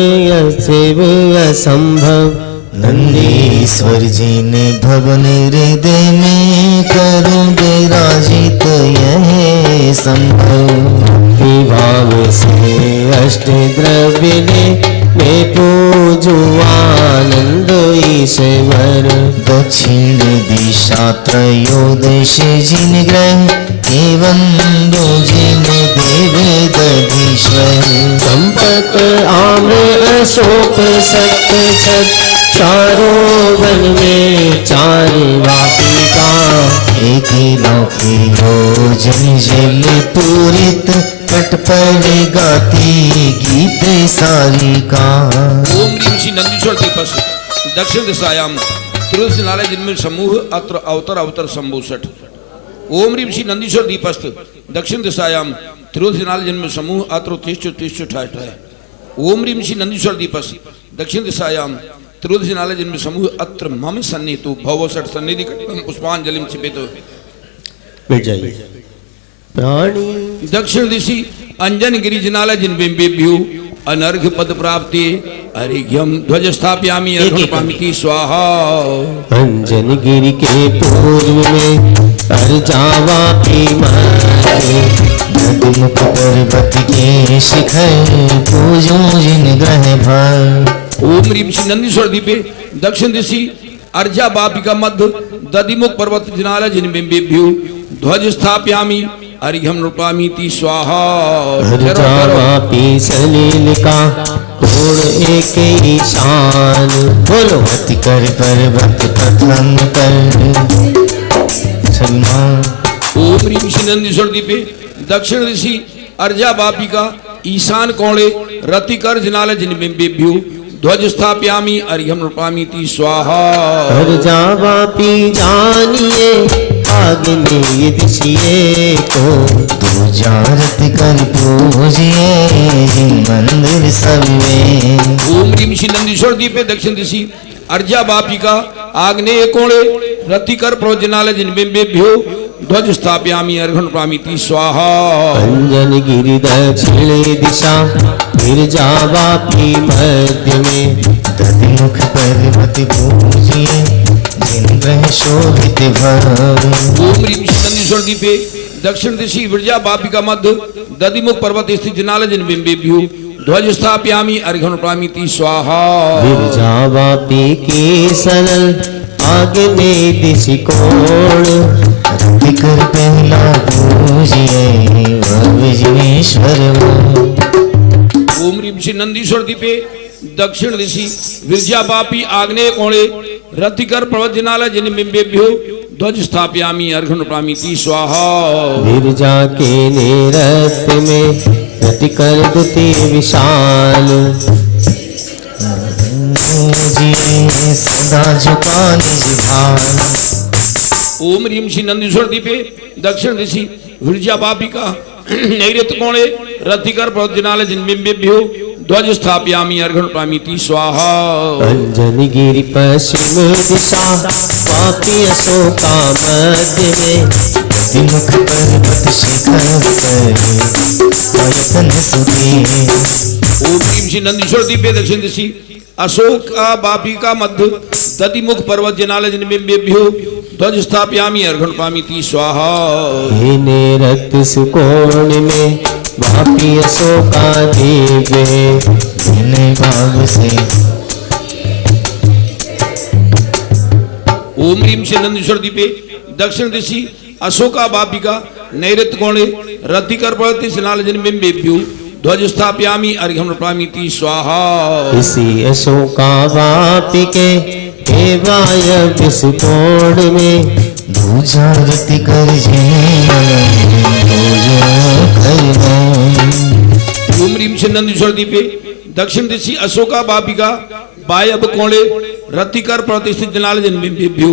सेव असंभव। नंदीश्वर जी ने भवन हृदय में करो विराजित यह संभव। विभाव से अष्ट द्रव्य ने मैं पूजू आनंद ईश्वर। दक्षिण दिशा त्रयोदश जिन ग्रह एवं दो जिन देव दधीश्वर। चंपक आम्र अशोक सत्य छत चारों वन में चार वाटिका। एक लौकी हो जन जल पूरित कट पर गाती गीत सारिका। ओम ह्रीं श्री नंदीश्वर दीपस दक्षिण दिशायाम त्रिदश नालय जिनमें समूह अत्र अवतर अवतर शंभु 60। ओम ह्रीं श्री नंदीश्वर दीपस्त दक्षिण दिशायाम त्रिदश नालय जिनमें समूह अत्र 30 68। ओम ह्रीं श्री नंदीश्वर दीपस दक्षिण दिशायाम त्रिदश नालय जिनमें समूह अत्र मम सन्निहितो भव 60 सन्निधि पुष्पांजलिम चिपित। बैठ जाइए। प्राणी दक्षिण दिशि अंजन गिरिजनालय जिन बिंबेभ्यो अनर्घ पद प्राप्ति अर्घ्यम ध्वज स्थापयामि अर्घ्यपामिति स्वाहा। अंजन गिरि के पूर्व में अर्जावा मुख पर्वत के शिखर पूजो जिन ग्रह भर। ओम ह्रीं श्री नंदीश्वर दीपे दक्षिण दिशि अर्जा बापिका मध्य दधिमुख पर्वत जिनालय जिन बिंबेभ्यो ध्वज स्थापयामि अर्घ्यम नृपामीति स्वाहा। अर्जावापी सलील का कोण एक ईशान। बोलो। अति कर पर्वत प्रथम कर सलमान। ओम ह्रीं श्री नंदीश्वर दीपे दक्षिण दिशि अर्जा बापिका ईशान कोणे रतिकर जिनालय जिन बिंबेभ्यो ध्वज स्थापयामि अर्घ्यम नृपामीति स्वाहा। अर्जावापी जानिए आग्नेय दिशिए को। तू जारत कर पूजिए जिन मंदिर सब में। ओम ह्रीं श्री नंदीश्वर दीपे दक्षिण दिशि अर्जा बापिका आग्नेय कोणे रतिकर प्रोजनालय जिन्बिम्बेभ्यो ध्वज स्थापयामि अर्घन प्रामिति स्वाहा। अंजन गिरि दक्षिणे दिशा गिरजावापी मध्य में दधिमुख पर्वत पूजिए जिन शोभित भव। ओम ह्रीं नंदीश्वर दीपे दक्षिण दिशि विरजा बापिका मध्य दधिमुख पर्वत स्थित जिनालय जिन्बिम्बेभ्यो ध्वज स्थापयामि अर्घन प्रामिति स्वाहा। गिरजावापी के सरल आगे में दिशि कोण कर पहला पूजिए विजनेश्वर। ओम ह्रीं श्री नंदीश्वर दीपे दक्षिण दिशि विरजावापी आग्नेय कोणे रतिकर प्रवचनालय जिन्बिम्बेभ्यो ध्वज स्थापयामि अर्घन प्रामिति स्वाहा। गिरजा के नेरत में रतिकर दुति विशाल पूजिए सदा झुका निज भान। ओम ह्रीं श्री नंदीश्वर दीपे दक्षिण दिशि विरजा बापिका नैऋत्य कोणे रतिकर प्रवचनालय जिन्बिम्बेभ्यो ध्वज स्थापयामि अर्घन प्रामिति स्वाहा। अंजन गिरि पश्चिम दिशा वापी अशोका मध्य में दधिमुख पर्वत शिखर प्रयत्न सुधे। ओम ह्रीं श्री नंदीश्वर दीपे दक्षिण दिशि अशोक बापिका मध्य दधिमुख पर्वत जिनालय जिन्बिम्बेभ्यो ध्वज स्थापयामि अर्घन प्रामिति स्वाहा। हे नेरत सुकोण में वापी अशोका दिव्य जिन भाग से ओम ह्रीं श्री नंदीश्वर दीपे दक्षिण दिशि अशोका बापिका नैऋत्य कोणे रतिकर पर्वत जिनालय जिन्बिम्बेभ्यो ध्वज स्थापयामि अर्घ्यं प्रामिति स्वाहा। इसी अशोका वापी के वायव्य सुकोण में दूजा रति कर ओम ह्रीं श्री नंदीश्वर दीपे दक्षिण दिशि अशोका बापिका वायव्य कोणे रतिकर पर्वत स्थित जिनालय जिन्बिम्बेभ्यो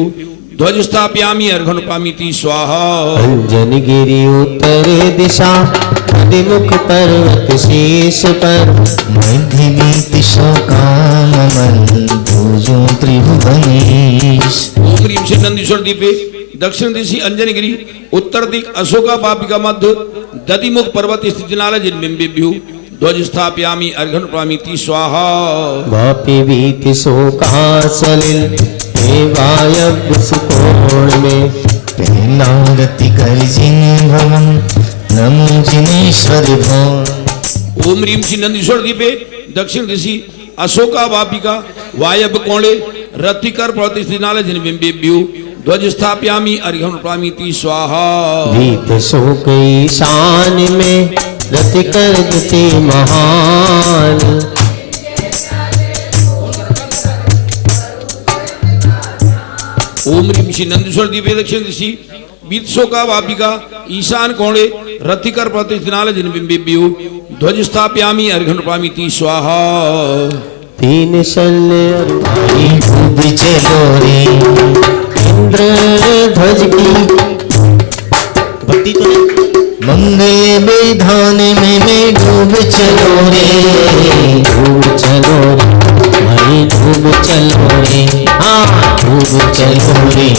ध्वज स्थापयामि अर्घ्यं प्रामिति स्वाहा। अंजन गिरि उत्तर दिशा दधिमुख पर्वत शीर्ष पर मध्य बीत शोकामन पूजो त्रिभुवनेश। ओम ह्रीं श्री नंदीश्वर दीपे दक्षिण दिशि अंजनगिरी उत्तर दिक अशोका बापिका मध्य दधिमुख पर्वत स्थित जिनालय जिन्बिम्बेभ्यो ध्वज स्थापयामि अर्घ्यं प्रामिति स्वाहा। वापी बीत शोका सलिल वायव्य सुकोण में पहला रति कर जिन भवन नमो जिनेश्वर भव। ओम ह्रीं श्री नंदीश्वर दीपे दक्षिण दिशि अशोका वापिका वायव्य कोणे रतिकर पर्वत स्थित जिनालय जिन्बिम्बेभ्यो ध्वज स्थापयामि अर्घ्यं प्रामिति स्वाहा। बीत शोक ईशान में रतिकर दुति महान ओम ह्रीं श्री नंदीश्वर दीपे दक्षिण दिशि बीत शोका वापिका ईशान कोणे रतिकर पर्वत स्थित जिनालय जिन्बिम्बेभ्यो ध्वज स्थापयामि अर्घ्यं प्रामिति स्वाहा। तीन शल्य खूब चलो रे इंद्र ध्वज की भक्ति तो मंगल विधान में डूब चलो रे डूब चलो रे भाई डूब चलो रे हाँ डूब चलो रे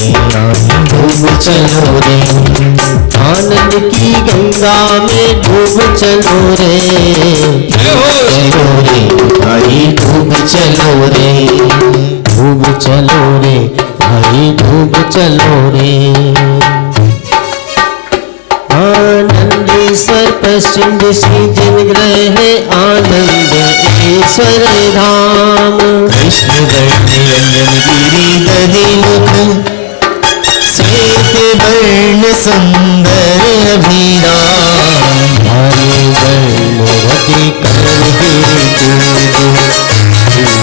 डूब चलो रे आनंद की गंगा में डूब चलो रे चलो रे भाई डूब चलो रे डूब चलो रे भाई डूब चलो रे। आनंदेश्वर पश्चिम दिशि जिन ग्रह आनंद ईश्वर धाम कृष्ण रंजन गिरी दधिमुख श्वेत वर्ण सुंदर अभिराम हरे वर्ण रति कर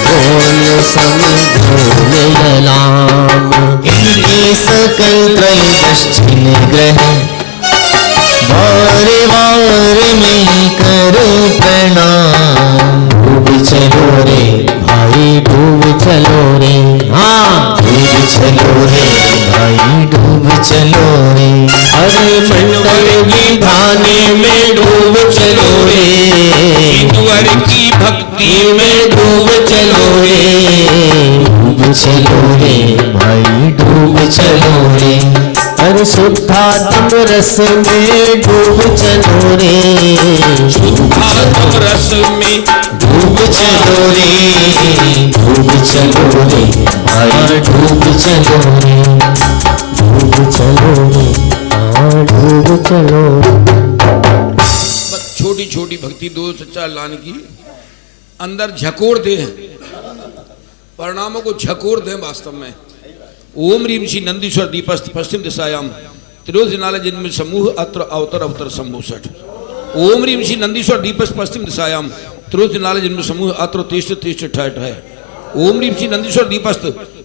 बोल समझोल ललाम इनके सकल त्रयोदश्चिन ग्रह वार वार में करो प्रणाम। डूब चलो रे भाई डूब चलो रे हाँ डूब चलो रे भाई डूब चलो रे अरे मंडल की धाने में डूब चलो रे ईश्वर की भक्ति में डूब चलो रे डूब चलो रे भाई डूब चलो रे, अरे शुद्धात्म रस में डूब चलो रे, शुद्धात्म रस में डूब चलो रे, डूब चलो रे भाई डूब चलो रे, डूब चलो रे, हाँ डूब चलो रे। बस छोटी छोटी भक्ति दो सच्चा लान की अंदर झकोर दे, परिणामों को झकोर दे वास्तव में। ओम रीम श्री नंदीश्वर दीपस्थ पश्चिम दिशायाम त्रियोजनालय जन्म समूह अत्र अवतर अवतर शंभु षठ। ओम रीम श्री नंदीश्वर दीपस्थ पश्चिम दिशायाम त्रियोजनालय जन्म समूह अत्र तिष्ठ तिष्ठ ठठ है। ओम रीम श्री नंदीश्वर दीपस्थ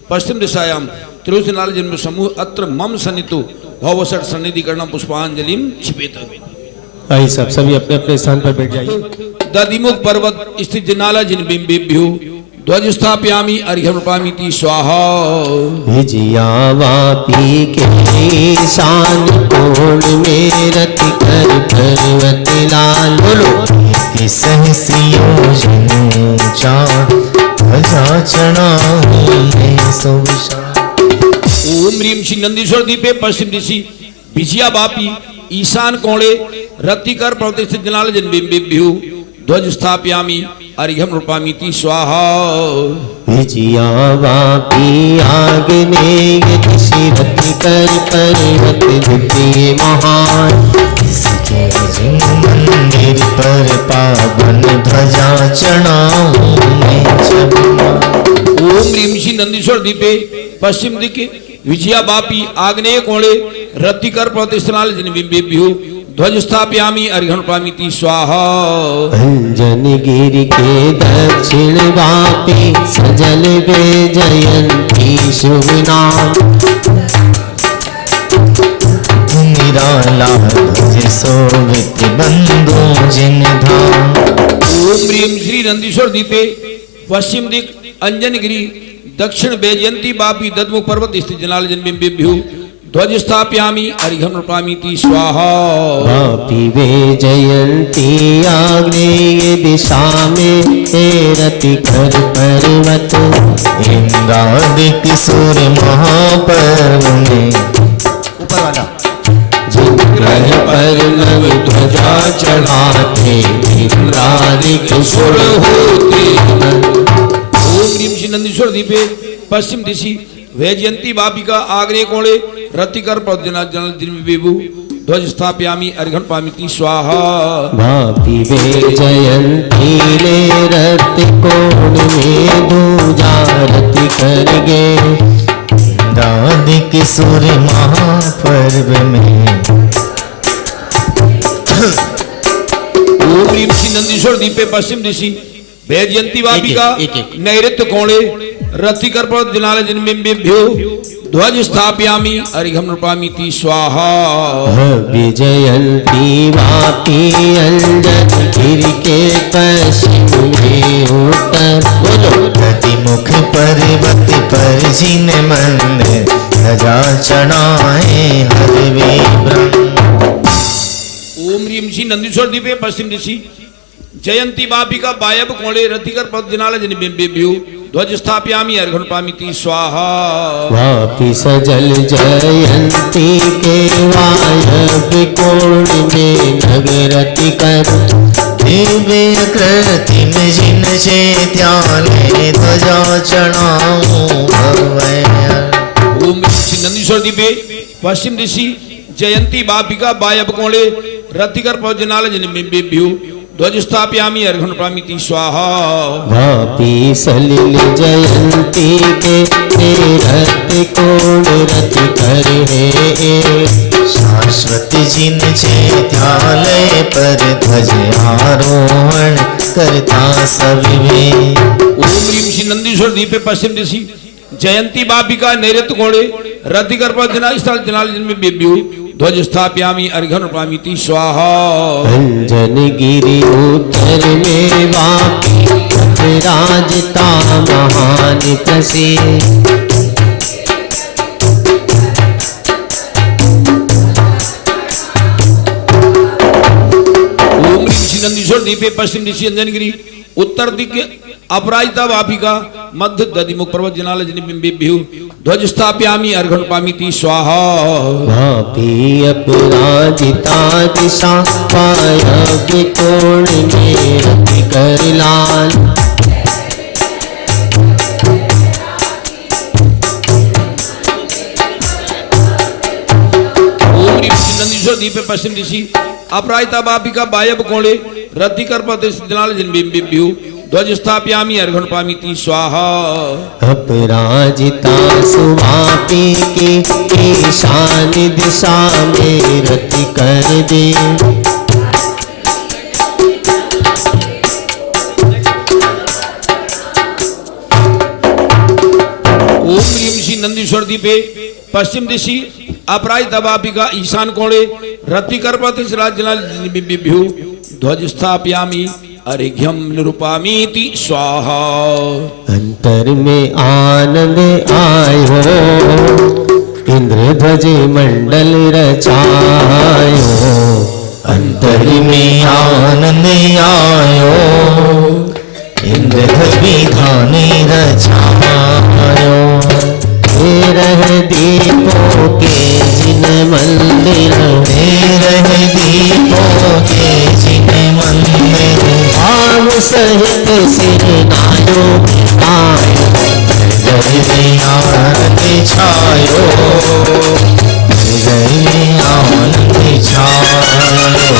पश्चिम दिशायाम त्रियोजनालय जन्म समूह अत्र मम सन्नितो भवसठ सन्निधिकरणम पुष्पांजलिम छिपेत। भाई सब सभी अपने अपने स्थान पर बैठ जाइए। दधिमुख पर्वत स्थित जनाला जिन बिंबिभ्यो ध्वज स्थापयामि अर्घ्यमर्पयामि स्वाहा। विजया वापी के शान कोण में रति कर पर्वत लाल। बोलो कि सहस्रियोजन ऊंचा ध्वजा चढ़ाऊं मैं सो विशाल। ओम ह्रीम श्री नंदीश्वर दीपे पश्चिम दिशि विजया वापी ईशान कोणे रतिकर पर्वत स्थित जनाला जिन बिंबिभ्यो ध्वज स्थापयामि अर्घ्यमर्पयामि स्वाहा। विजया वापी आग्नेय दिशि रति कर पर्वत द्वितीय महान। इसके जिन मंदिर पर पावन ध्वजा चढ़ाऊं मैं जब ओम ह्रीम श्री नंदीश्वर दीपे पश्चिम दिक् विजया वापी आग्नेय कोणे रतिकर पर्वत स्थनाल जिन बिंबिभ्यो ध्वज स्थापयामि अर्घ्यमर्पयामि स्वाहा। अंजन गिरि के दक्षिण वापी सजल जयंती शुभ नाम। निराला ध्वज शोभित बंधु जिन धाम। ओम ह्रीम श्री नंदीश्वर दीपे पश्चिम दिक् अंजनगिरी दक्षिण बेजयंती बापी दधमुख पर्वत स्थित जनाल जन्मबिंबिभ्यो ध्वज स्थापयामि अर्घ्यमर्पयामि स्वाहा। वापी वे जयंती आग्नेय दिशा में रति कर पर्वत। इंद्रादिक सूर महापर्व में ऊपर वाला जिग्रह पर नव ध्वजा चढ़ाते इंद्रादिक सुर होते। ओम ह्रीम श्री नंदीश्वर दीपे पश्चिम दिशि वैजयंती बापिका आग्नेय कोणे रतिकर पर्वत ध्वज स्थापयामि अर्घ्यमर्पयामि स्वाहा। वापी वे जयंती ले रति कोण में दूजा रति कर गे। इंद्रादिक सूर महापर्व में ओम ह्रीम श्री नंदीश्वर दीपे पश्चिम दिशि वैजयंती बापिका नैऋत्य कोणे रतिकर पर्वत जनाल जन्मबिंबिभ्यो ध्वज स्थापयामि अर्घ्यमर्पयामि स्वाहा। विजयंती वापी अंजन गिरि के पश्चिम में उत्तर। बोलो प्रतिमुख पर्वत पर जिन मंदिर ध्वजा चढ़ाए हर वे ब्रह्म। ओम ह्रीम श्री नंदीश्वर दीपे पश्चिम दिशि जयंती बापिका वायव कोणे रतिकर पर्वत जनाल जन्मबिंबिभ्यो ध्वज स्थापयामि अर्घ्यमर्पयामि स्वाहा। वापी सजल जयंती के वायव्य कोण में नगरति कर। दिव्य कृतिम जिन चैत्यालय ध्वजा चढ़ाऊं भवैया। ओम श्री नंदीश्वर दीपे पश्चिम दिशि जयंती बापिका वायव कोणे रतिकर पर्वत जनाल जन्मबिंबिभ्यो ध्वज स्थापयामि अर्घ्यमर्पयामि स्वाहा। वापी सलिल जयंती के रति कोण रति कर है। शाश्वत जिन चैत्यालय पर ध्वज आरोहण करता सविवे। ओम ह्रीम श्री नंदीश्वर दीपे पश्चिम दिशि जयंती बापिका नैऋत्य कोणे रतिकर पर्वत स्थल जनाल जन्मबिंबिभ्यो ध्वज स्थापयामि अर्घ्यमर्पयामि स्वाहा। अंजन गिरि उत्तर में वापी राजता महान प्रसिद्ध। ओम ह्रीम श्री नंदीश्वर दीपे पश्चिम दिशि अंजनगिरी उत्तर दिक् अपराजिता वापिका मध्य दधिमुख पर्वत जनाल जनिभ्यु ध्वज स्थापयामि अर्घ्यनुपामीति स्वाहा। वापी अपराजिता दिशा पायव्य कोण में रति कर लाल। ओम ह्रीं श्री नंदीश्वर दीपे पश्चिम दिशि अपराजिता वापिका वायव्य कोणे रति कर पर्वत जनाल जनिभ्यु ध्वज स्थापयामि अर्घ्यनुपामीति स्वाहा। अपराजिता सुवापी के ईशान दिशा में रति कर दे। ओम ह्रीं श्री नंदीश्वर दीपे पश्चिम दिशि अपराजिता वापिका ईशान कोणे रति कर पर्वत जनाल जनिभ्यु ध्वज स्थापयामि अर्घ्यम निरूपामीति स्वाहा। अंतर में आनंद आयो इंद्रध्वज मंडल रचायो। अंतर में आनंद आयो इंद्रध्वज विधान रचायो। रह दीपों के जिन मंदिर रह दीपों के जिन मंदिर भाव सहित सिर नायो आयो। आनंद छायो आनंद छायो।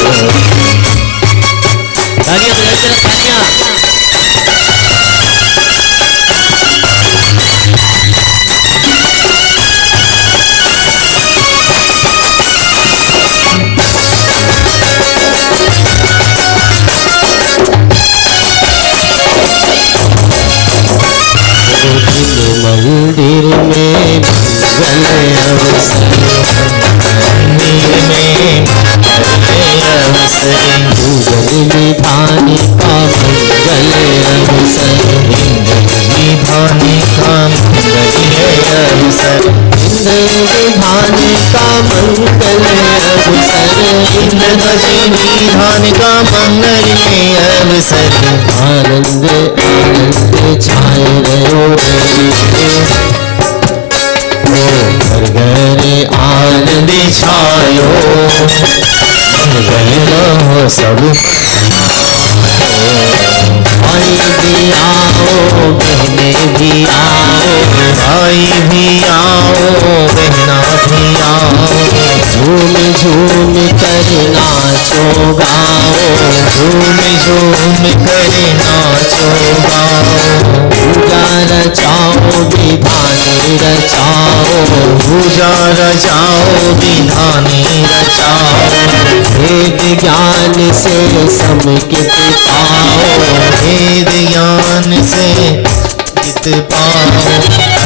तालियां बजाते रहो, तालियां। मंदिर में मंगल अवसर मंदिर में अवसर पूजन विधान का मंगल अवसर विधान का मंगल अवसर इंद्र विधान का मंगल अवसर इंद्रध्वज विधान का मंगल अवसर आनंद आनंद छाए रहो घर घर आनंद छायो मंगल हो सब भाई भी आओ बहने भी आओ भाई भी आओ बहना भी आओ झूम झूम कर नाचो गाओ झूम झूम कर नाचो गाओ पूजा रचाओ विधान रचाओ पूजा रचाओ विधान रचाओ वेद ज्ञान से समेकित पाओ वेद ज्ञान से जित पाओ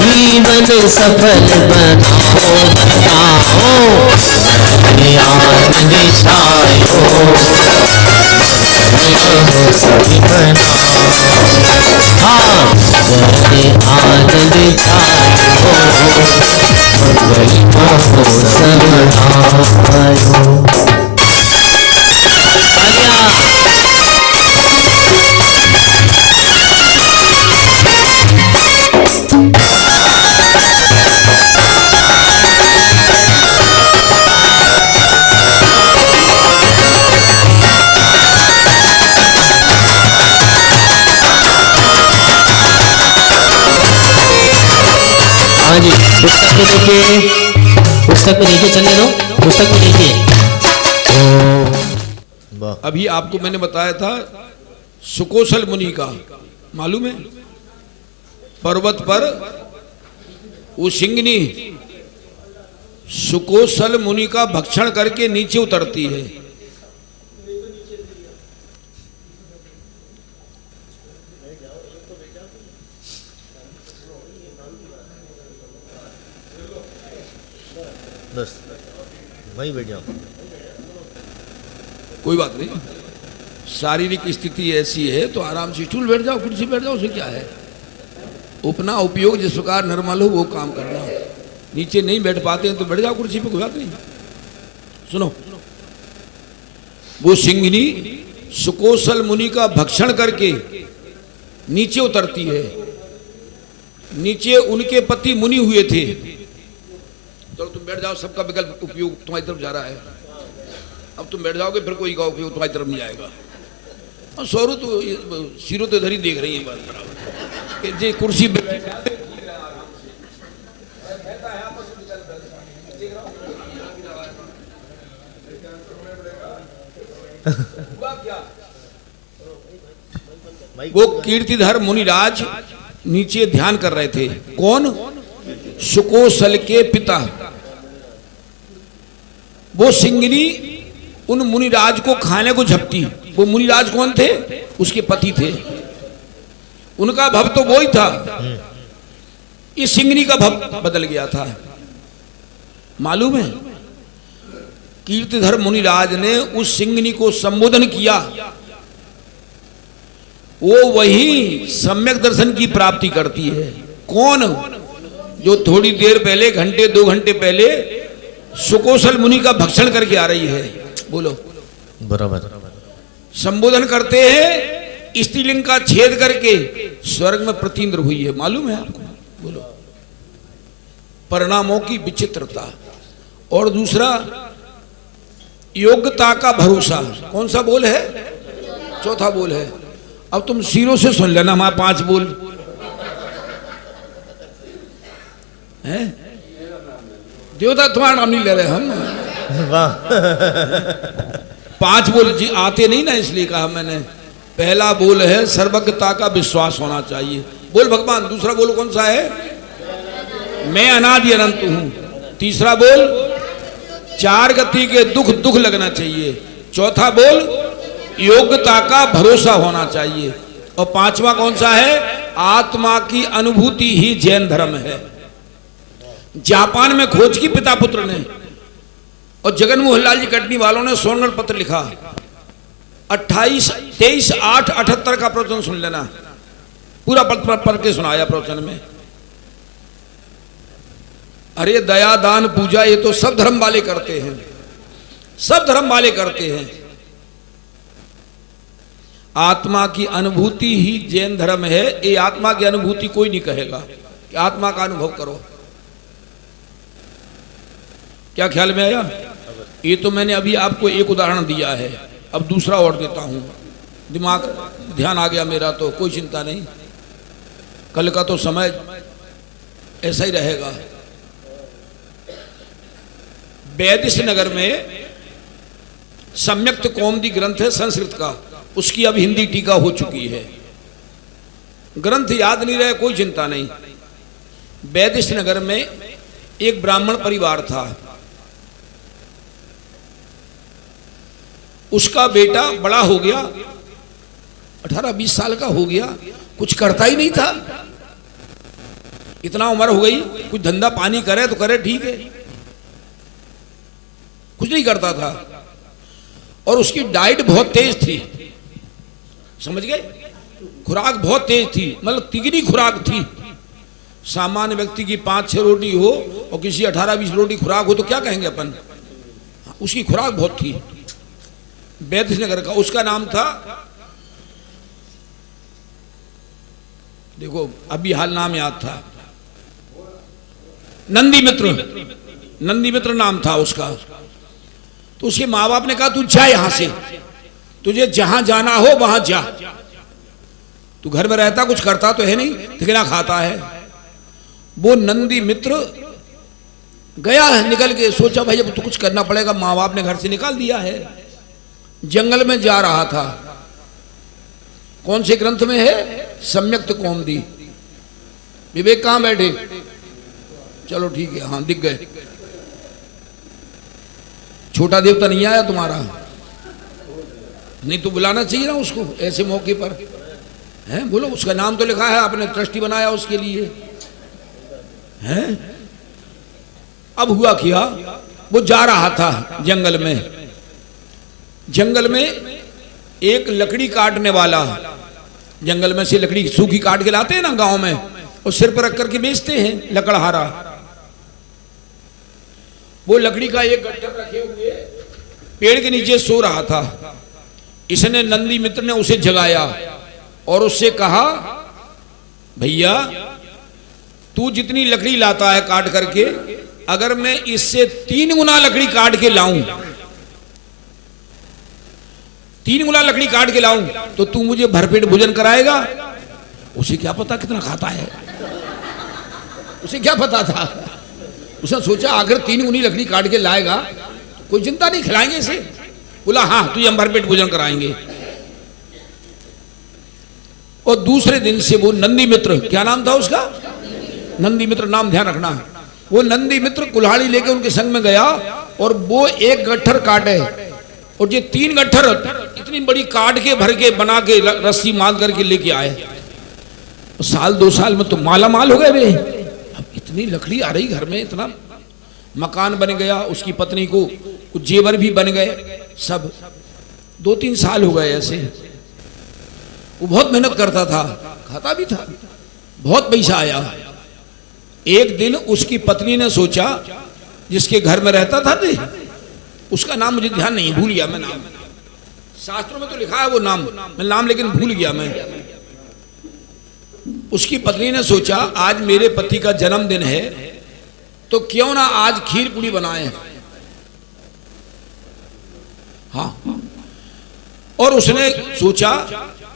जीवन सफल बनाओ बनाओ आनंद छायो सभी बनाओ हाँ आनंद छायो मंगल हो सब आयो। हाँ जी, पुस्तक में देखिए, पुस्तक में देखिए, चलने दो, पुस्तक में देखिए। अभी आपको मैंने बताया था सुकोसल मुनि का, मालूम है? पर्वत पर वो सिंगनी सुकोसल मुनि का भक्षण करके नीचे उतरती है। बस वहीं बैठ जाओ। कोई बात नहीं, शारीरिक स्थिति ऐसी है तो आराम से स्टूल बैठ जाओ, कुर्सी बैठ जाओ, उसमें क्या है। अपना उपयोग जिस प्रकार नॉर्मल हो वो काम करना। नीचे नहीं बैठ पाते हैं तो बैठ जाओ कुर्सी पे, कोई बात नहीं। सुनो, वो सिंघनी सुकोसल मुनि का भक्षण करके नीचे उतरती है। नीचे उनके पति मुनि हुए थे। चलो तुम बैठ जाओ, सबका विकल्प उपयोग तुम्हारी तरफ जा रहा है। अब तुम बैठ जाओगे फिर कोई का उपयोग तुम्हारी तरफ नहीं आएगा। और सौरू तो सिरों तो इधर ही देख रही है बात बराबर कि जे कुर्सी पे बैठे वो कीर्तिधर मुनिराज नीचे ध्यान कर रहे थे। कौन? सुकोसल के पिता। वो सिंगिनी उन मुनिराज को खाने को झपटी। वो मुनिराज कौन थे? उसके पति थे। उनका भव तो वो ही था। इस सिंगिनी का भव बदल गया था। मालूम है, कीर्तिधर मुनिराज ने उस सिंगिनी को संबोधन किया। वो वही सम्यक दर्शन की प्राप्ति करती है। कौन? जो थोड़ी देर पहले, घंटे 2 घंटे पहले सुकोसल मुनि का भक्षण करके आ रही है। बोलो बराबर। संबोधन करते हैं, स्त्रीलिंग का छेद करके स्वर्ग में प्रतीन्द्र हुई है। मालूम है आपको? बोलो। परिणामों की विचित्रता। और दूसरा, योग्यता का भरोसा। कौन सा बोल है? चौथा बोल है। अब तुम सिरों से सुन लेना हमारे 5 बोल हैं। देवता तुम्हारा नाम नहीं ले रहे हम। वाह 5 बोल जी आते नहीं ना, इसलिए कहा मैंने। पहला बोल है सर्वज्ञता का विश्वास होना चाहिए। बोल भगवान। दूसरा बोल कौन सा है? मैं अनादि अनंत हूं। तीसरा बोल 4 गति के दुख दुख लगना चाहिए। चौथा बोल योग्यता का भरोसा होना चाहिए। और 5वां कौन सा है? आत्मा की अनुभूति ही जैन धर्म है। जापान में खोज की पिता पुत्र ने, और जगन मोहन लाल जी कटनी वालों ने सोनगढ़ पत्र लिखा। 23/8/78 का प्रवचन सुन लेना। पूरा पढ़ के सुनाया प्रवचन में। अरे दया दान पूजा ये तो सब धर्म वाले करते हैं, सब धर्म वाले करते हैं। आत्मा की अनुभूति ही जैन धर्म है। ये आत्मा की अनुभूति कोई नहीं कहेगा कि आत्मा का अनुभव करो। क्या ख्याल में आया? ये तो मैंने अभी आपको एक उदाहरण दिया है। अब दूसरा और देता हूं। दिमाग ध्यान आ गया मेरा तो कोई चिंता नहीं। कल का तो समय ऐसा ही रहेगा। वैदिश नगर में सम्यक्त कौमुदी ग्रंथ है संस्कृत का। उसकी अब हिंदी टीका हो चुकी है। ग्रंथ याद नहीं रहे कोई चिंता नहीं। वैदिश नगर में एक ब्राह्मण परिवार था। उसका बेटा बड़ा हो गया, 18-20 साल का हो गया, कुछ करता ही नहीं था। इतना उम्र हो गई, कुछ धंधा पानी करे तो करे ठीक है, कुछ नहीं करता था। और उसकी डाइट बहुत तेज थी, समझ गए? खुराक बहुत तेज थी, मतलब तिगनी खुराक थी। सामान्य व्यक्ति की 5-6 रोटी हो और किसी 18-20 रोटी खुराक हो तो क्या कहेंगे अपन। उसकी खुराक बहुत थी। वैदिश नगर का उसका नाम था, देखो अभी हाल नाम याद था, नंदी मित्र। नंदी मित्र नाम था उसका। तो उसके माँ बाप ने कहा तू जा यहां से, तुझे जहां जाना हो वहां जा। तू घर में रहता कुछ करता तो है नहीं, ठिकना खाता है। वो नंदी मित्र गया है, निकल के सोचा भाई अब तो कुछ करना पड़ेगा, माँ बाप ने घर से निकाल दिया है। जंगल में जा रहा था। कौन से ग्रंथ में है? सम्यक्त कौमुदी। विवेक कहां बैठे? चलो ठीक है, हाँ दिख गए। छोटा देवता नहीं आया तुम्हारा? नहीं तो बुलाना चाहिए ना उसको ऐसे मौके पर, हैं? बोलो, उसका नाम तो लिखा है, आपने ट्रस्टी बनाया उसके लिए, हैं? अब हुआ क्या, वो जा रहा था जंगल में। जंगल में एक लकड़ी काटने वाला, जंगल में से लकड़ी सूखी काट के लाते हैं ना गांव में, और सिर पर रख करके बेचते हैं लकड़हारा। वो लकड़ी का एक गट्ठर रखे हुए पेड़ के नीचे सो रहा था। इसने नंदी मित्र ने उसे जगाया और उससे कहा भैया तू जितनी लकड़ी लाता है काट करके, अगर मैं इससे 3 गुना लकड़ी काट के लाऊं, 3 गुना लकड़ी काट के लाऊं, तो तू मुझे भरपेट भोजन कराएगा? उसे क्या पता कितना खाता है, उसे क्या पता था। उसने सोचा अगर 3 गुनी लकड़ी काट के लाएगा तो कोई चिंता नहीं, खिलाएंगे इसे। बोला हाँ तुझे हम भरपेट भोजन कराएंगे। और दूसरे दिन से वो नंदी मित्र, क्या नाम था उसका, नंदी मित्र नाम ध्यान रखना, वो नंदी मित्र कुल्हाड़ी लेके उनके संग में गया और वो 1 गट्ठर काटे और ये 3 गट्ठर इतनी बड़ी काट के भर के बना के रस्सी बांध करके लेके आए। साल 2 साल में तो माला माल हो गए वे। अब इतनी लकड़ी आ रही घर में, इतना मकान बन गया, उसकी पत्नी को कुछ जेवर भी बन गए, सब 2-3 साल हो गए ऐसे। वो बहुत मेहनत करता था, खाता भी था, बहुत पैसा आया। एक दिन उसकी पत्नी ने सोचा, जिसके घर में रहता था दे, उसका नाम मुझे ध्यान नहीं, भूल गया मैं नाम, शास्त्रों में तो लिखा है वो नाम, मैं नाम लेकिन भूल गया मैं। उसकी पत्नी ने सोचा आज मेरे पति का जन्मदिन है तो क्यों ना आज खीर पूड़ी बनाए। हाँ, और उसने सोचा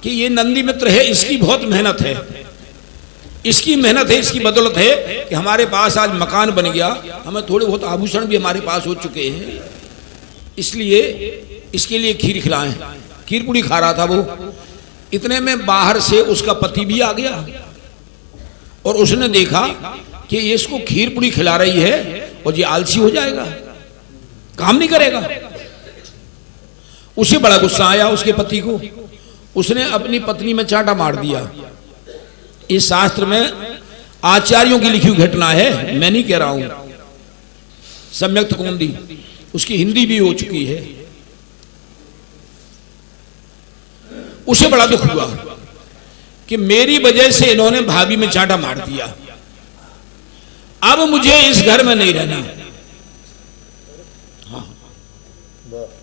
कि ये नंदी मित्र है, इसकी बहुत मेहनत है, इसकी मेहनत है, इसकी बदौलत है कि हमारे पास आज मकान बन गया, हमें थोड़े बहुत आभूषण भी हमारे पास हो चुके हैं, इसलिए इसके लिए खीर खिलाएं। खीर पूड़ी खा रहा था वो, इतने में बाहर से उसका पति भी आ गया और उसने देखा कि ये इसको खीर पूड़ी खिला रही है और ये आलसी हो जाएगा, काम नहीं करेगा। उसे बड़ा गुस्सा आया उसके पति को, उसने अपनी पत्नी में चांटा मार दिया। इस शास्त्र में आचार्यों की लिखी हुई घटना है, मैं नहीं कह रहा हूं, सम्यक्त कौमुदी, उसकी हिंदी भी हो चुकी है। उसे बड़ा दुख हुआ कि मेरी वजह से इन्होंने भाभी में चांटा मार दिया, अब मुझे इस घर में नहीं रहना। हाँ,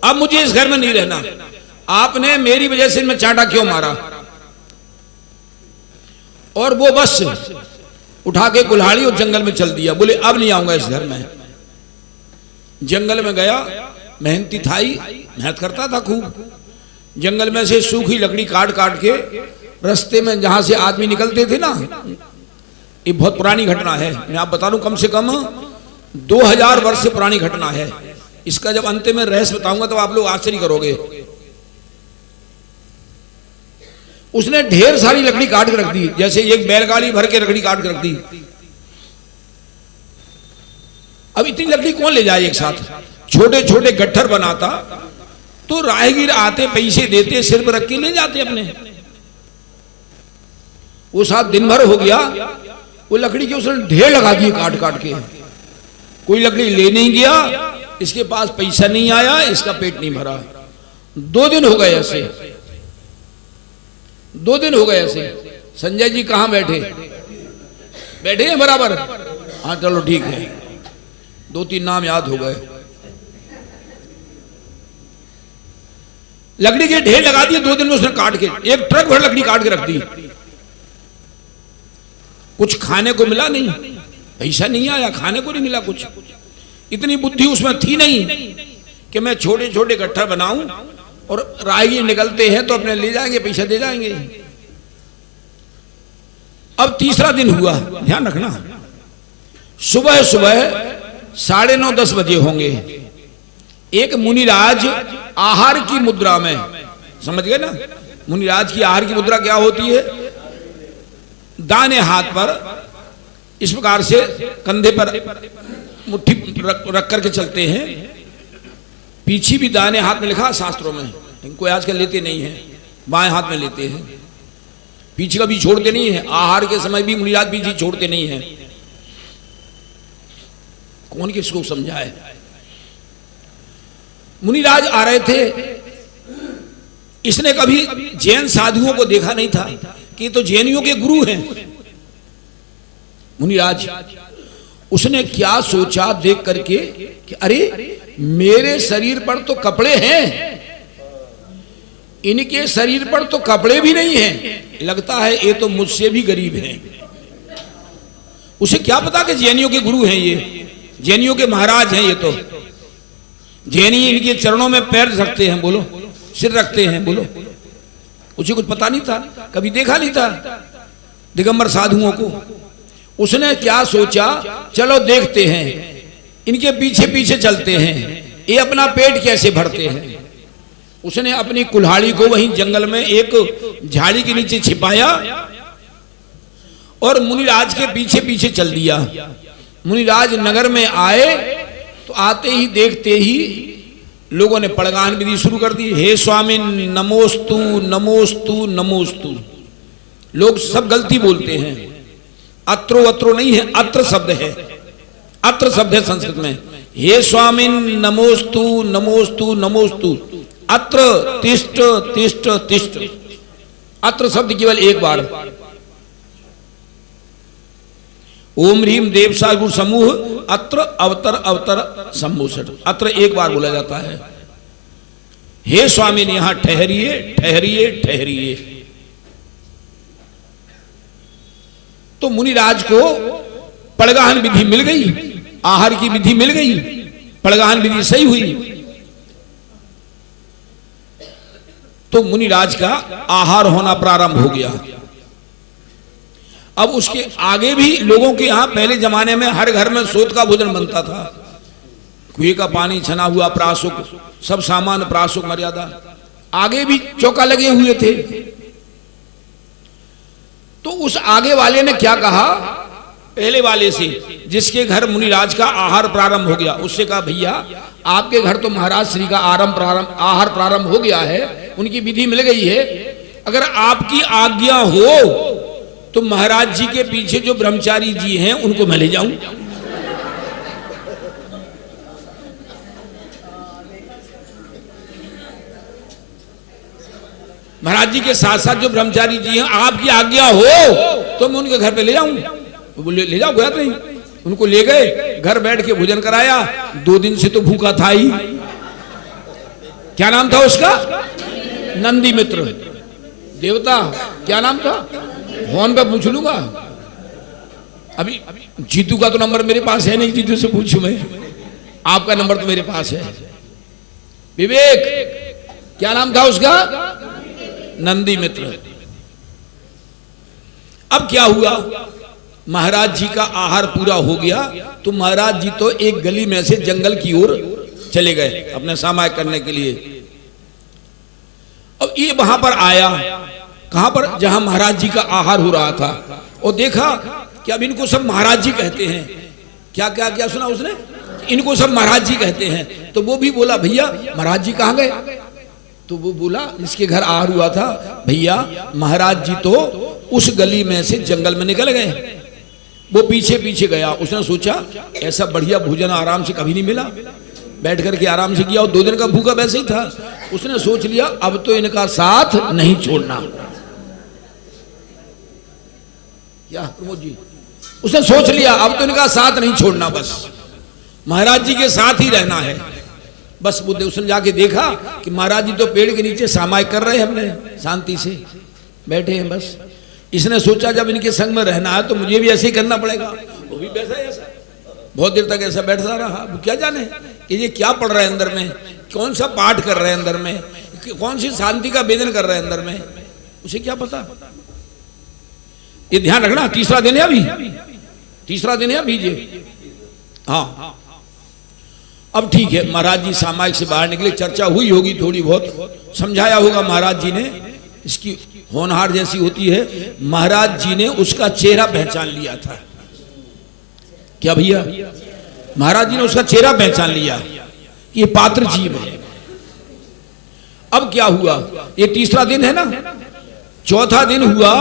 अब मुझे इस घर में नहीं रहना, आपने मेरी वजह से इनमें चांटा क्यों मारा। और वो बस उठा के कुल्हाड़ी और जंगल में चल दिया, बोले अब नहीं आऊंगा इस घर में। जंगल में गया, मेहनती था ही, मेहनत करता था खूब। जंगल में से सूखी लकड़ी काट काट के रास्ते में जहां से आदमी निकलते थे ना, ये बहुत पुरानी घटना है, मैं आप बता दूं, कम से कम 2000 वर्ष से पुरानी घटना है। इसका जब अंत में रहस्य बताऊंगा तो आप लोग आश्चर्य करोगे। उसने ढेर सारी लकड़ी काट के रख दी, जैसे एक बैलगाड़ी भर के लकड़ी काट के रख दी। अब इतनी लकड़ी कौन ले जाए एक साथ, छोटे छोटे गट्ठर बनाता तो राहगीर आते, पैसे देते, सिर पर रख के ले जाते अपने। वो साथ दिन भर हो गया, वो लकड़ी के उसने ढेर लगा दिए काट काट के। कोई लकड़ी ले नहीं गया, इसके पास पैसा नहीं आया, इसका पेट नहीं भरा। 2 दिन हो गए ऐसे, 2 दिन हो गए ऐसे। संजय जी कहां बैठे, बैठे हैं बराबर, हाँ चलो ठीक है, 2-3 नाम याद हो गए। लकड़ी के ढेर लगा दिए 2 दिन में उसने काट के, 1 ट्रक भर लकड़ी काट के रख दी। कुछ खाने को मिला नहीं, पैसा नहीं आया, खाने को नहीं मिला कुछ। इतनी बुद्धि उसमें थी नहीं कि मैं छोटे छोटे गट्ठर बनाऊं और राहगीर निकलते हैं तो अपने ले जाएंगे, पैसा दे जाएंगे। अब तीसरा दिन हुआ, ध्यान रखना, सुबह सुबह 9:30-10 बजे होंगे। एक मुनिराज आहार की मुद्रा में, समझ गए ना, मुनिराज की आहार की मुद्रा क्या होती है, दाने हाथ पर इस प्रकार से कंधे पर मुट्ठी रख करके चलते हैं। पीछे भी दाने हाथ में लिखा शास्त्रों में, इनको आजकल लेते नहीं है, बाएं हाथ में लेते हैं, पीछे का भी छोड़ते नहीं है। आहार के समय भी मुनिराज पीछे छोड़ते नहीं है। कौन किसको समझाए। मुनिराज आ रहे थे, इसने कभी जैन साधुओं को देखा नहीं था कि तो जैनियों के गुरु हैं मुनिराज। उसने क्या सोचा देख करके कि अरे मेरे शरीर पर तो कपड़े हैं, इनके शरीर पर तो कपड़े भी नहीं हैं, लगता है ये तो मुझसे भी गरीब हैं। उसे क्या पता कि जैनियों के गुरु हैं ये, जैनियों के महाराज हैं ये तो। जैनी इनके चरणों में पैर रखते हैं, बोलो, सिर रखते हैं, बोलो। उसे कुछ पता नहीं था, कभी देखा नहीं था दिगंबर साधुओं को। उसने क्या सोचा, चलो देखते हैं, इनके पीछे पीछे चलते हैं, ये अपना पेट कैसे भरते हैं। उसने अपनी कुल्हाड़ी को वहीं जंगल में एक झाड़ी के नीचे छिपाया और मुनिराज के पीछे पीछे चल दिया। मुनिराज नगर में आए तो आते ही देखते ही लोगों ने पड़गान विधि शुरू कर दी। हे स्वामी नमोस्तु नमोस्तु नमोस्तु। लोग सब गलती बोलते हैं, अत्रो अत्रो नहीं है, अत्र शब्द है, अत्र शब्द है संस्कृत में। हे स्वामी नमोस्तु नमोस्तु नमोस्तु, अत्र तिष्ठ तिष्ठ तिष्ठ। अत्र शब्द केवल एक बार। ओम ह्रीम देवसा गुरु समूह अत्र अवतर अवतर सम्मोषट। अत्र एक बार बोला जाता है। हे स्वामी ने यहां ठहरिए ठहरिए ठहरिए। तो मुनिराज को पड़गाहन विधि मिल गई, आहार की विधि मिल गई, पड़गाहन विधि सही हुई। तो मुनिराज का आहार होना प्रारंभ हो गया। अब उसके आगे भी लोगों के यहां पहले जमाने में हर घर में सोत का भोजन बनता था। कुएं का पानी, छना हुआ प्रासुक, सब सामान प्रासुक मर्यादा। आगे भी चौका लगे हुए थे। तो उस आगे वाले ने क्या कहा, पहले वाले से, जिसके घर मुनिराज का आहार प्रारंभ हो गया, उससे कहा भैया आपके घर तो महाराज श्री का आहार प्रारंभ हो गया है, उनकी विधि मिल गई है। अगर आपकी आज्ञा हो तो महाराज जी के पीछे जो ब्रह्मचारी जी हैं उनको मैं ले जाऊं। महाराज जी के साथ साथ जो ब्रह्मचारी जी हैं, आपकी आज्ञा हो तो मैं उनके घर पे ले जाऊं। बोले ले जाओ, गया नहीं। उनको ले गए, घर बैठ के भोजन कराया। 2 दिन से तो भूखा था ही। क्या नाम था उसका? नंदी मित्र देवता। क्या नाम था? फोन पे पूछ लूंगा। अभी जीतू का तो नंबर मेरे पास है नहीं, जीतू से पूछूं मैं। आपका नंबर तो मेरे पास है। विवेक, क्या नाम था उसका? नंदी मित्र। अब क्या हुआ, महाराज जी का आहार पूरा हो गया तो महाराज जी तो एक गली में से जंगल की ओर चले गए अपने सामायिक करने के लिए। अब ये वहां पर आया, कहां पर? जहां महाराज जी का आहार हो रहा था। और देखा कि अब इनको सब महाराज जी कहते हैं। क्या क्या क्या सुना उसने? इनको सब महाराज जी कहते हैं। तो वो भी बोला भैया महाराज जी कहां गए? तो वो बोला जिसके घर आहार हुआ था, भैया महाराज जी तो उस गली में से जंगल में निकल गए। वो पीछे पीछे गया। उसने सोचा ऐसा बढ़िया भोजन आराम से कभी नहीं मिला, बैठ करके आराम से किया। और 2 दिन का भूखा वैसे ही था। उसने सोच लिया अब तो इनका साथ नहीं छोड़ना। क्या प्रमोद जी? उसने सोच लिया अब तो इनका साथ नहीं छोड़ना, बस महाराज जी के साथ ही रहना है। बस बुद्धे उसने जाके देखा कि महाराज जी तो पेड़ के नीचे सामायिक कर रहे हैं, हमने शांति से बैठे हैं। बस इसने सोचा जब इनके संग में रहना है तो मुझे भी ऐसे ही करना पड़ेगा। वो भी वैसा ही ऐसा बहुत देर तक ऐसा बैठता रहा। वो क्या जाने कि ये क्या पढ़ रहा है अंदर में, कौन सा पाठ कर रहे हैं अंदर में, कौन सी शांति का वेदन कर रहे हैं अंदर में, उसे क्या पता। ये ध्यान रखना। तीसरा दिन है अभी, तीसरा दिन है अभी ये। हाँ अब ठीक है, महाराज जी सामायिक से बाहर निकले। चर्चा हुई होगी थोड़ी बहुत, समझाया होगा महाराज जी ने। इसकी होनहार जैसी होती है। महाराज जी ने उसका चेहरा पहचान लिया था। क्या भैया? महाराज जी ने उसका चेहरा पहचान लिया कि ये पात्र जीव है। अब क्या हुआ, ये तीसरा दिन है ना, चौथा दिन हुआ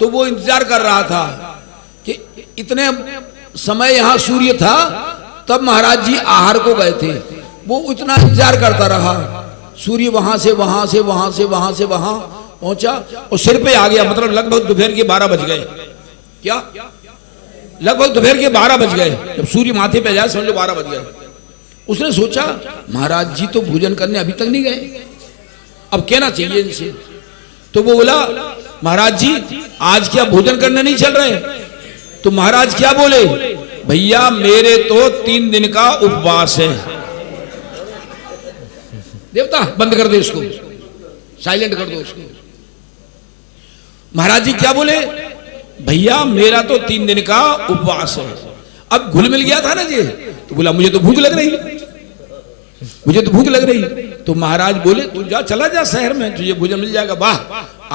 तो वो इंतजार कर रहा था कि इतने समय यहां सूर्य था तब महाराज जी आहार को गए थे। वो इतना इंतजार करता रहा। सूर्य वहां से वहां से वहां से वहां से वहां पहुंचा और सिर पे आ गया। मतलब लगभग दोपहर के 12 बज गए। क्या? लगभग दोपहर के 12 बज गए। जब सूर्य माथे पे जाए समझ लो 12 बज गए। उसने सोचा महाराज जी तो भोजन करने अभी तक नहीं गए। अब कहना चाहिए इनसे। तो वो बोला महाराज जी आज क्या भोजन करने नहीं चल रहे? तो महाराज क्या बोले, भैया मेरे तो 3 दिन का उपवास है। देवता बंद कर दे इसको, साइलेंट कर दो उसको। महाराज जी क्या बोले, भैया मेरा तो 3 दिन का उपवास है। अब घुल मिल गया था ना जी, तो बोला मुझे तो भूख लग रही, मुझे तो भूख लग रही। तो महाराज बोले तू जा, चला जा शहर में, तुझे भोजन मिल जाएगा। वाह,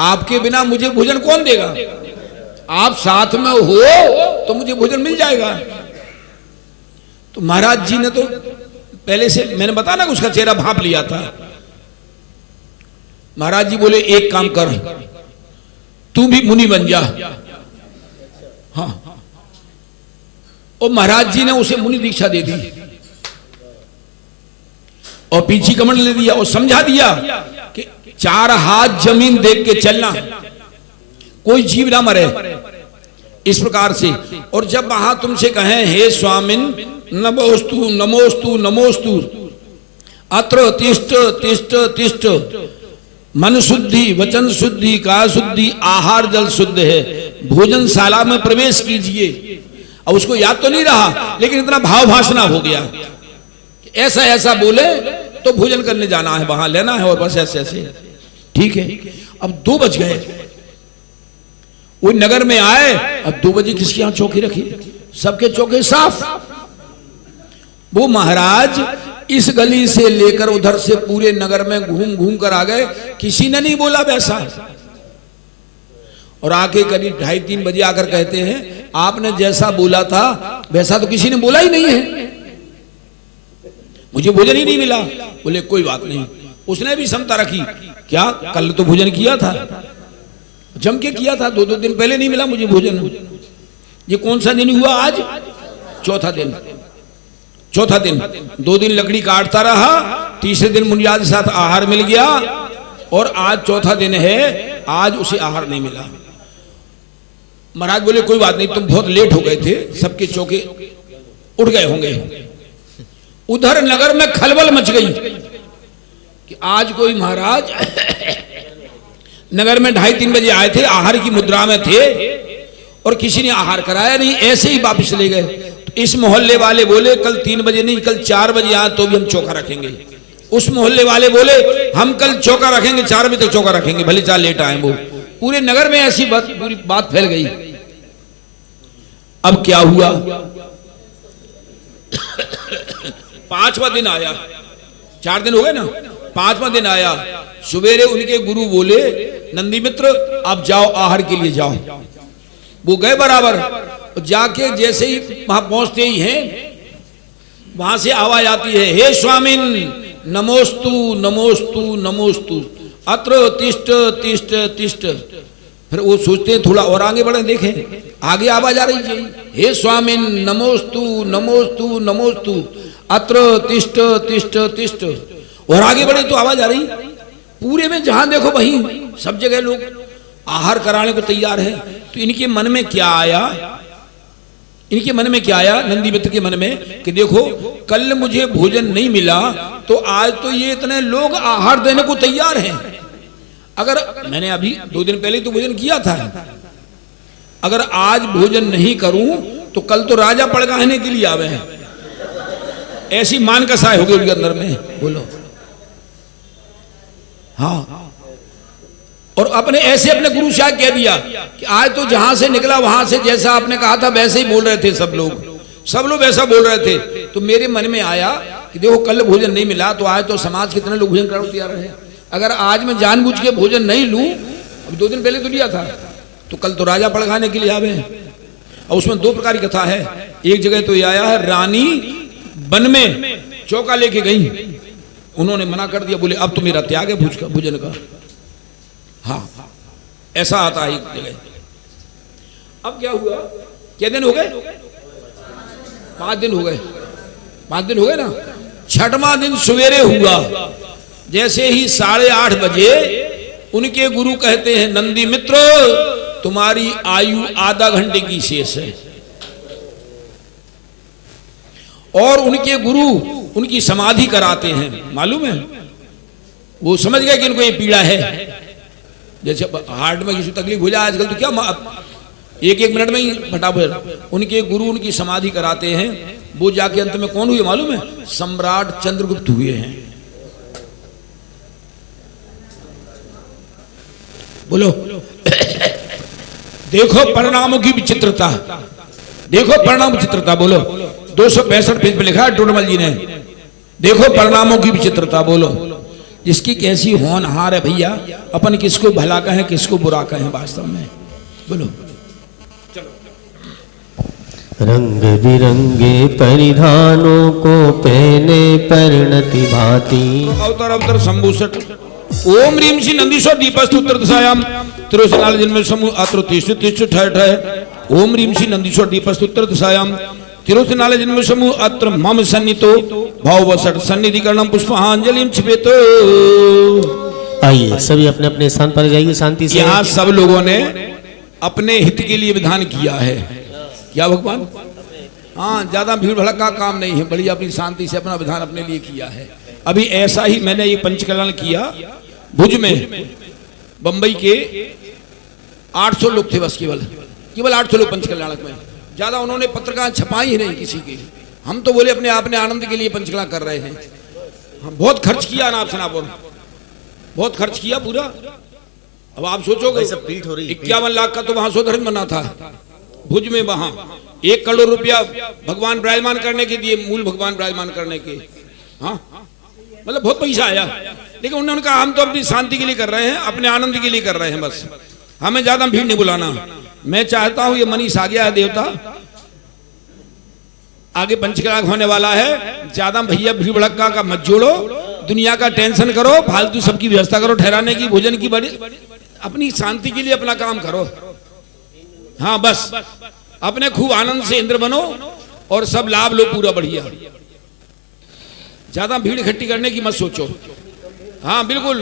आपके बिना मुझे भोजन कौन देगा? आप साथ में हो तो मुझे भोजन मिल जाएगा। तो महाराज जी ने तो पहले से मैंने बताया ना उसका चेहरा भांप लिया था। महाराज जी बोले एक काम कर, तू भी मुनि बन जा। हाँ, और महाराज जी ने उसे मुनि दीक्षा दे दी और पीछे कमंडल ले दिया और समझा दिया कि 4 हाथ जमीन देख के चलना, कोई जीव ना मरे, इस प्रकार से। और जब वहां तुमसे कहें हे स्वामिन नमोस्तु नमोस्तु नमोस्तु, अत्र तिष्ठ तिष्ठ तिष्ठ, मन शुद्धि वचन शुद्धि काया शुद्धि आहार जल शुद्ध है, भोजनशाला में प्रवेश कीजिए। अब उसको याद तो नहीं रहा, लेकिन इतना भाव भाषणा हो गया, ऐसा ऐसा बोले तो भोजन करने जाना है, वहां लेना है, और बस ऐसे ऐसे। ठीक है, अब 2 बज गए, वो नगर में आए। अब 2 बजे किसके यहां चौकी रखी? सबके चौके साफ। वो महाराज इस गली से लेकर उधर से पूरे नगर में घूम घूम कर आ गए, किसी ने नहीं बोला वैसा। और आके करीब 2:30-3 बजे आकर कहते हैं आपने जैसा बोला था वैसा तो किसी ने बोला ही नहीं है, मुझे भोजन ही नहीं मिला। बोले कोई बात नहीं। उसने भी क्षमता रखी, क्या कल तो भोजन किया था, जम के किया था, 2-2 दिन पहले नहीं मिला मुझे भोजन। ये कौन सा दिन हुआ आज? चौथा दिन। 2 दिन लकड़ी काटता रहा, तीसरे दिन मुनियाद के साथ आहार मिल गया, और आज चौथा दिन है, आज उसे आहार नहीं मिला। महाराज बोले कोई बात नहीं, तुम बहुत लेट हो गए थे, सबके चौके उठ गए होंगे। उधर नगर में खलबल मच गई कि आज कोई महाराज नगर में 2:30-3 बजे आए थे, आहार की मुद्रा में थे, और किसी ने आहार कराया नहीं, ऐसे ही वापिस ले गए। तो इस मोहल्ले वाले बोले कल 3 बजे नहीं, कल 4 बजे आए तो भी हम चौका रखेंगे। उस मोहल्ले वाले बोले हम कल चौका रखेंगे, 4 बजे तक चौका रखेंगे, भले 4 लेट आए। वो पूरे नगर में ऐसी पूरी बात फैल गई। अब क्या हुआ? 5वां दिन आया, 4 दिन हो गए ना, 5वां दिन आया। सवेरे उनके गुरु बोले नंदी मित्र आप जाओ, आहार के लिए जाओ। वो गए बराबर, जाके जैसे ही वहां पहुंचते ही हैं, वहां से आवाज आती है हे स्वामिन नमोस्तु नमोस्तु नमोस्तु, अत्र तिष्ठ तिष्ठ तिष्ठ। फिर वो सोचते हैं थोड़ा और आगे बढ़े, देखें आगे आवाज आ रही है हे स्वामिन नमोस्तु नमोस्तु नमोस्तु, अत्र तिष्ठ तिष्ठ तिष्ठ। और आगे बढ़े तो आवाज आ रही, पूरे में जहां देखो वहीं सब जगह लोग आहार कराने को तैयार है। तो इनके मन में क्या आया? इनके मन में क्या आया? नंदी मित्र के मन में कि देखो कल मुझे भोजन नहीं मिला, तो आज तो ये इतने लोग आहार देने को तैयार हैं। अगर मैंने अभी 2 दिन पहले तो भोजन किया था, अगर आज भोजन नहीं करूं तो कल तो राजा पड़गाहने के लिए आवे हैं। ऐसी मान कसाई हो गई उनके अंदर में। बोलो हाँ। और अपने ऐसे अपने गुरु शाह कह दिया कि आज तो जहां से निकला वहां से जैसा आपने कहा था वैसे ही बोल रहे थे सब लोग वैसा बोल रहे थे। तो मेरे मन में आया कि देखो कल भोजन नहीं मिला, तो आज तो समाज कितने लोग भोजन कराने तैयार है। अगर आज मैं जानबूझ के भोजन नहीं लूं, अब 2 दिन पहले तो लिया था, तो कल तो राजा पड़गाने के लिए आवे। और उसमें 2 प्रकार की कथा है। एक जगह तो ये आया है रानी वन में चौका लेके गई, उन्होंने मना कर दिया, बोले अब तो मेरा त्याग है भोजन का। हाँ ऐसा आता है एक जगह। अब क्या हुआ? क्या दिन हो गए? 5 दिन हो गए। 5 दिन हो गए ना। 6वां दिन सवेरे हुआ, जैसे ही 8:30 बजे उनके गुरु कहते हैं नंदी मित्र तुम्हारी आयु आधा घंटे की शेष है। और उनके गुरु उनकी समाधि कराते हैं, मालूम है? वो समझ गए कि इनको ये पीड़ा है। जैसे हार्ट में किसी तकलीफ हो जाए आजकल तो क्या एक मिनट में ही फटाफट उनके गुरु उनकी समाधि कराते हैं। वो जाके अंत में कौन हुए मालूम है? सम्राट चंद्रगुप्त हुए हैं। बोलो देखो परिणामों की विचित्रता, देखो परिणाम विचित्रता। बोलो 265 पेज पे लिखा है टोडरमल जी ने, देखो परिणामों की विचित्रता। बोलो जिसकी कैसी होनहार है भैया, अपन किसको भला कहें किसको बुरा कहें वास्तव में। बोलो रंग बिरंगे परिधानों को पहने परिणति भांति। अवतर अवतर संभूषट ओम रीम श्री नंदीश्वर दीपस्तु उत्तर दिशायाम तिरुसनाल जन्म समूह अत्र तिष्ठु तिष्ठु ठय ठय। ओम रीम श्री नंदीश्वर दीपस्तु उत्तर दिशायाम तिरुसनाल जन्म समूह अत्र मम सन्नितो भाववसट सन्निधिकरणम पुष्पांजलिम छिपेतो। आइए सभी अपने अपने स्थान पर जाइए शांति से। यहाँ सब लोगों ने अपने हित के लिए विधान किया है। क्या भगवान? हाँ, ज्यादा भीड़ भड़का का काम नहीं है, बड़ी अपनी शांति से अपना विधान अपने लिए किया है। अभी ऐसा ही मैंने ये पंचकल्याण किया भुज में। बंबई के 800 लोग थे बस, केवल 800 लोग पंचकल्याणक में। ज्यादा उन्होंने पत्रकार छपाई ही नहीं किसी की। हम तो बोले अपने अपने आनंद के लिए पंचकल्याण कर रहे हैं। हम बहुत खर्च किया ना, आप सनापुर बहुत खर्च किया पूरा। अब आप सोचोगे 51 लाख का तो वहां सौधर्म बना था भुज में। वहां 1 करोड़ रुपया भगवान विराजमान करने के दिए, मूल भगवान विराजमान करने के। हाँ मतलब बहुत पैसा आया, लेकिन उन्होंने कहा हम तो अपनी शांति के लिए कर रहे हैं, अपने आनंद के लिए कर रहे हैं, बस हमें ज्यादा भीड़ नहीं बुलाना। मैं चाहता हूं ये मनीष आ गया है देवता, आगे पंचकल्याण होने वाला है, ज्यादा भैया भीड़ भड़का का मत जोड़ो, दुनिया का टेंशन करो, फालतू सबकी व्यवस्था करो, ठहराने की भोजन की, बड़ी अपनी शांति के लिए अपना काम करो। हाँ बस अपने खूब आनंद से इंद्र बनो और सब लाभ लो पूरा बढ़िया। ज्यादा भीड़ इकट्ठी करने की मत सोचो। हाँ बिल्कुल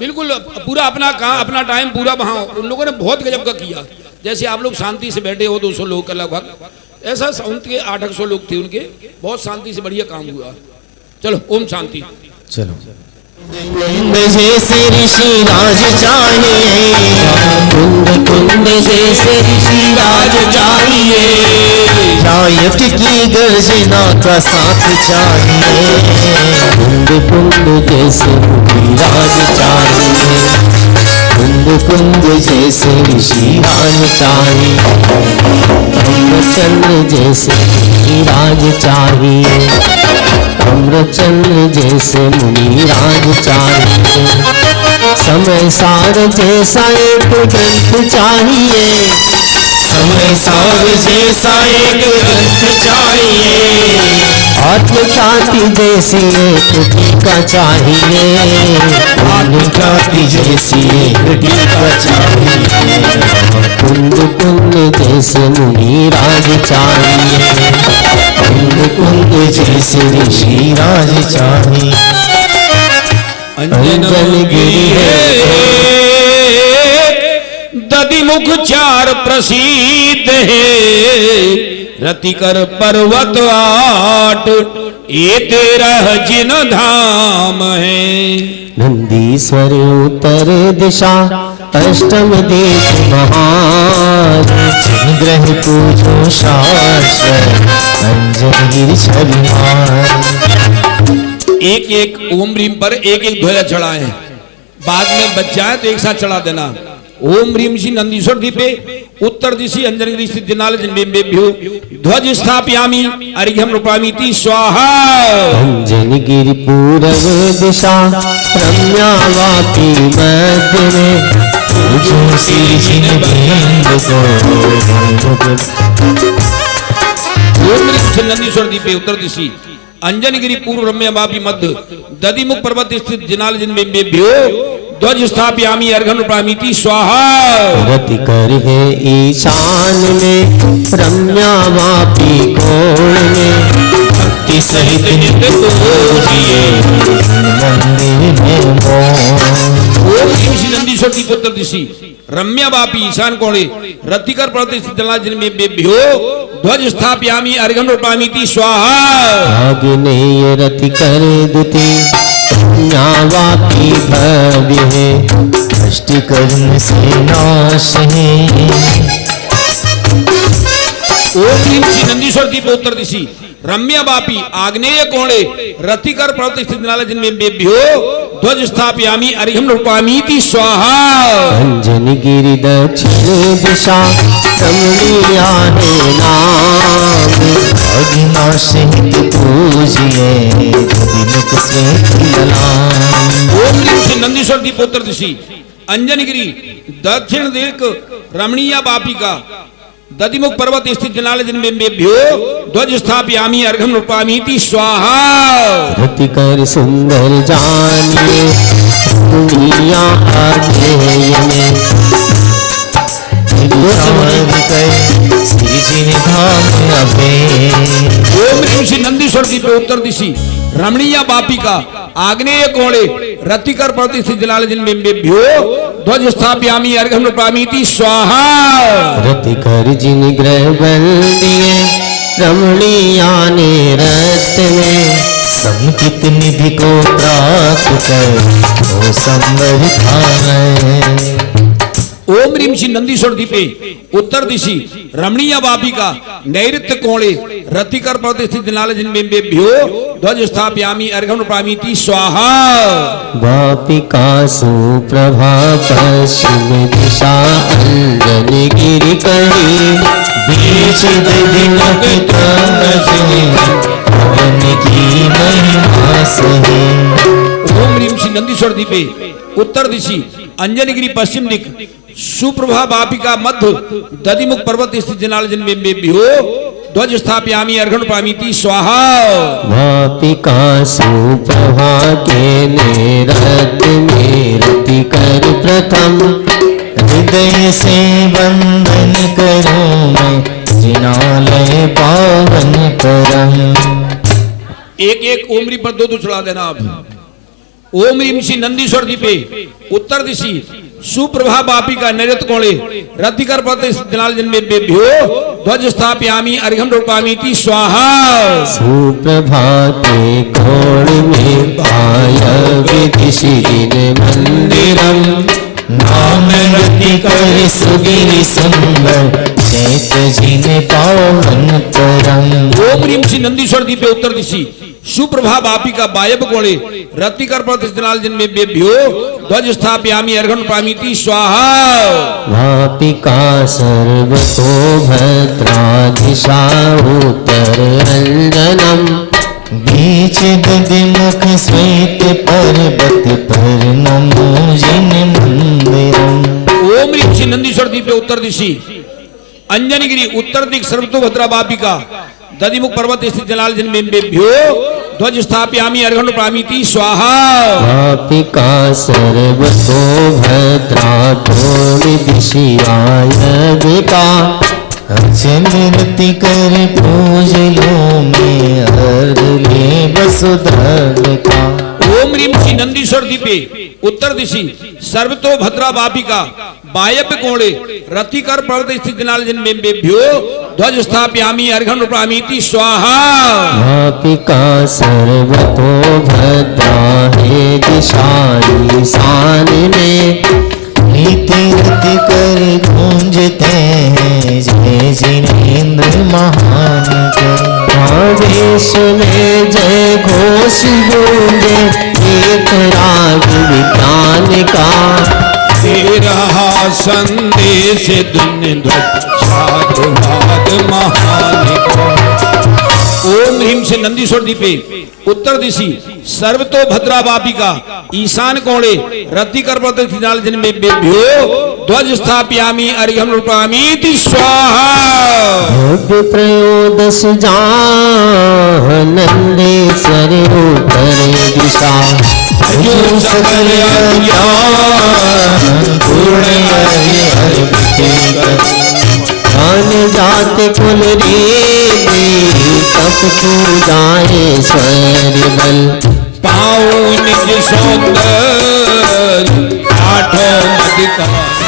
बिल्कुल पूरा अपना काम अपना टाइम पूरा वहां। उन लोगों ने बहुत गजब का किया। जैसे आप लोग शांति से बैठे हो 200 लोग का लगभग, ऐसा उनके 800 लोग थे उनके, बहुत शांति से बढ़िया काम हुआ। चलो ओम शांति। चलो कुंद जैसे ऋषि राज चाहिए, कुंद जैसे ऋषि राज चाहिए, रायत की गर्जना का साथ चाहिए। कुंद जैसे ऋषि राज चाहिए, कुंद जैसे ऋषि राज चाहिए, चंद्र जैसे ऋषि राज चाहिए, चंद्र जैसे मुनि राज चाहिए, समय सार जैसा एक ग्रंथ चाहिए, समय सार जैसा एक ग्रंथ चाहिए, आत्मख्याति जैसी एक टीका चाहिए, आत्मख्याति जैसी एक टीका चाहिए, कुंद जैसे मुनि राज चाहिए, कुंद जैसे ऋषि राज चाहिए। अंजन गिरि दधिमुख चार प्रसिद्ध है, रतिकर पर्वत 8 ये 13 जिन धाम है। नंदीश्वर उत्तर दिशा अष्टम देश महान, ग्रह पूजो शाश्वत अंजन गिरि छविमान। एक एक ओम रीम पर एक एक ध्वजा चढ़ाए, बाद में बच जाए तो एक साथ चढ़ा देना। ओम ह्रीम श्री नंदीश्वर दीपे उत्तर दिशि अंजनगिरि स्थित दिनाल जन्मेभ्यो ध्वज स्थापयामि अर्घ्यं रूपामीति स्वाहा। अंजनगिरि पूरब दिशा रम्यावापी मध्य में, पूजो श्री जिन बिंद को। ओम ह्रीम श्री नंदीश्वर दीपे उत्तर दिशि अंजनगिरि पूर्व रम्यावापी मध्य दधिमुख पर्वत स्थित दिनाल जन्मेभ्यो ध्वज स्थापयामि अर्घ्यं रूपामीति स्वाहा। रति कर है ईशान में रम्यावापी कोण में, भक्ति सहित नित्य पूजिए मंदिर में मोह। ओम ह्रीम श्री नंदीश्वर दीप उत्तर दिशि रम्यावापी ईशान कोणे रतिकर पर्वत स्थित दिनाल जन्मेभ्यो ध्वज स्थापयामि अर्घ्यं रूपामीति स्वाहा। आग्नेय रति कर दुति पुण्यावापी भव्य है अष्ट कर्म से नाश है ओम ह्रीं श्री नंदीश्वर दीप उत्तर दिशी रम्य बापी आग्नेय कोणे रतिकर पर्वत स्थित नाला जिनमें बेभ्यो ध्वज स्थापयामि अरिहं रूपामीति स्वाहा अंजनी गिरि दक्षिण दिशा रमणीया है नाम अविनाश हित पूजिए दिनक श्वेत ललाम ओम ह्रीं श्री नंदीश्वर दीप उत्तर दिशी अंजनगिरी दक्षिण दिक रमणीय बापिका दधिमुख पर्वत स्थित जनाल जिनमें बेभ्यो ध्वज स्थापयामि अर्घम रूपामीति स्वाहा रति कर सुंदर जानिए दुनिया आज्ञेय में श्री जी ने धाम अभे ओम ह्रीं श्री नंदीश्वर दीप उत्तर दिशी रमणीय बापिका आग्नेय कोणे रतिकर पर्वत स्थित जनाल जिनमें बेभ्यो ध्वज स्थापयामि अर्घम रूपामीति स्वाहा रति कर जिन ग्रह बल दिए रमणीया ने रत में संकित निधि को प्राप्त कर ओ समर्था है ओम ह्रीं श्री नंदीश्वर दीपे उत्तर दिशी रमणीय बापिका नैऋत्य कोणे रतिकर पर्वत स्थित जनाल जिनमें बेभ्यो ध्वज स्थापयामि अर्घम रूपामीति स्वाहा वापिका सुप्रभा पश्चिम दिशा अंजन गिरि कही बीच दिनक पवन की महिमा सही ओम ह्रीं श्री नंदीश्वर दीपे उत्तर दिशी अंजनगिरी पश्चिम दिक सुप्रभा बापिका मध्य दधिमुख पर्वत स्थित जनाल जिनमें बेभ्यो ध्वज स्थापयामि अर्घम रूपामीति स्वाहा वापिका सुप्रभा के नेरत में रति कर प्रथम हृदय से वंदन करो मैं जिनालय पावन करम एक एक ओमरी पर दो चढ़ा देना आप ओम ह्रीं श्री नंदीश्वर दीपे उत्तर दिशी सुप्रभा बापिका नैऋत्य कोणे रतिकर पर्वत जनाल जिनमें बेभ्यो ध्वज स्थापयामि अर्घम रूपामीति स्वाहा सुप्रभा के कोण में पाय दिशि दिन मंदिरम नाम रति कर सुगिरि सुंदर चैत जिन पावन करम ओम ह्रीं श्री नंदीश्वर दीपे उत्तर दिशी सुप्रभा बापिका बायब कोणे रतिकर पर्वत जनाल जिनमें बेभ्यो ध्वज स्थापयामि अर्घम रूपामीति स्वाहा वापिका सर्वतो भद्रा दिशा उत्तर अंजनम बीच दधिमुख श्वेत पर्वत पर नमो जिन मंदिरम ओम ह्रीं श्री नंदीश्वर दीपे उत्तर दिशी अंजनगिरी उत्तर दिक सर्वतो भद्रा बापिका दधिमुख पर्वत स्थित जनाल जिनमें बेभ्यो ध्वज स्थापयामि अर्घम रूपामीति स्वाहा वापिका सर्वतो भद्रा द्रोण दिशि आयविका अर्चन रति कर पूज लो मैं अर्घ ले वसुधर्म का ओम ह्रीं श्री नंदीश्वर दीपे उत्तर दिशि सर्वतो भद्रा बापिका बायव्य कोणे रतिकर पर्वत स्थित जनाल जिनमें बेभ्यो ध्वज स्थापयामि अर्घम रूपामीति स्वाहा वापिका सर्वतो भद्रा है दिशा ईशान में नीति रति कर गूंजते हैं जय जिनेन्द्र महान के आवेश में जय घोष गूंजे एक राग विज्ञान का दे रहा संदेश दुन ध्वज महान ओम ह्रीं से नंदीश्वर दीपे उत्तर दिशि सर्वतो भद्रा बापिका ईशान कोणे रतिकर पर्वत जनाल जिनमें बेभ्यो ध्वज स्थापयामि अर्घम रूपामीति स्वाहा भव्य त्रयोदश नंदेश्वर उत्तर दिशा जो सकल पूर्ण धन जात कुल रे तप तू जाए स्वर बल पाऊं निज सौंदर्य आठों अधिकार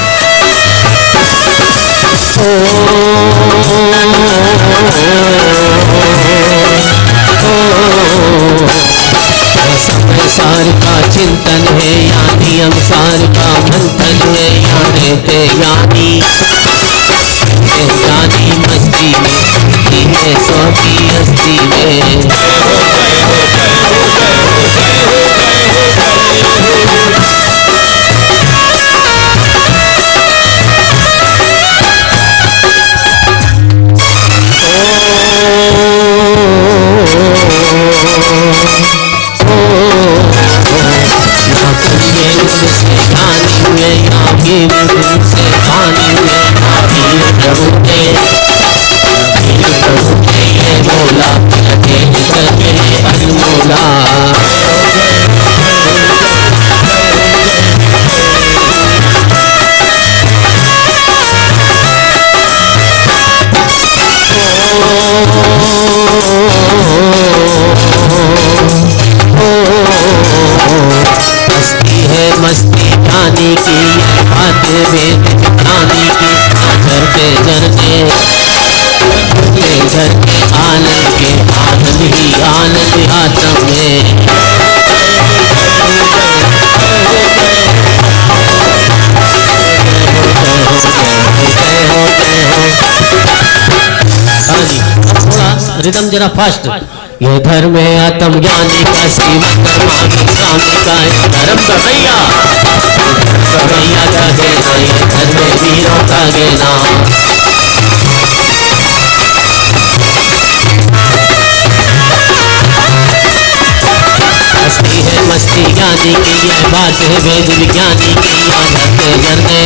समय सार का चिंतन है, या नियम सार का मंथन है, या रहते ज्ञानी ज्ञानी मस्ती में, जीने सौ की हस्ती में। मस्ती जाने की, हाथ वेद जाने की, झरते झरते झरते आनंद के, आनंद ही आनंद आत्म में। थोड़ा रिदम जरा फास्ट। ये धर्म है आत्म ज्ञानी का, श्रीमत स्वामी का धर्म कन्हैया कन्हैया का देना, ये धर्म वीरों का देना। मस्ती है मस्ती ज्ञानी की, यह बात है वेद विज्ञानी की। झरते झरते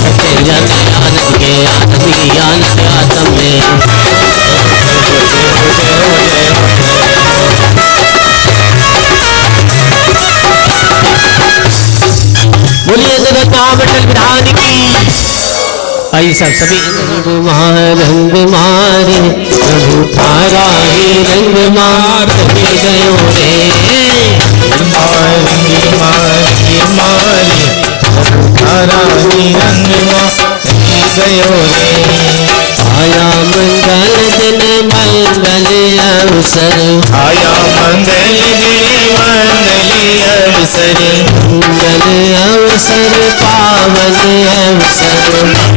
झरते झरते आनंद के, आनंद की आनंद आत्म में। बोलिए मंडल विधान की। आइए सब सभी। रंग मारे प्रभु थारा ही रंग मार गयो रे, रंग मारे प्रभु थारा ही रंग मार गयो रे। आया मंगल दिन मंगल अवसर, आया मंगल दिन मंगल अवसर, मंगल अवसर पावन अवसर,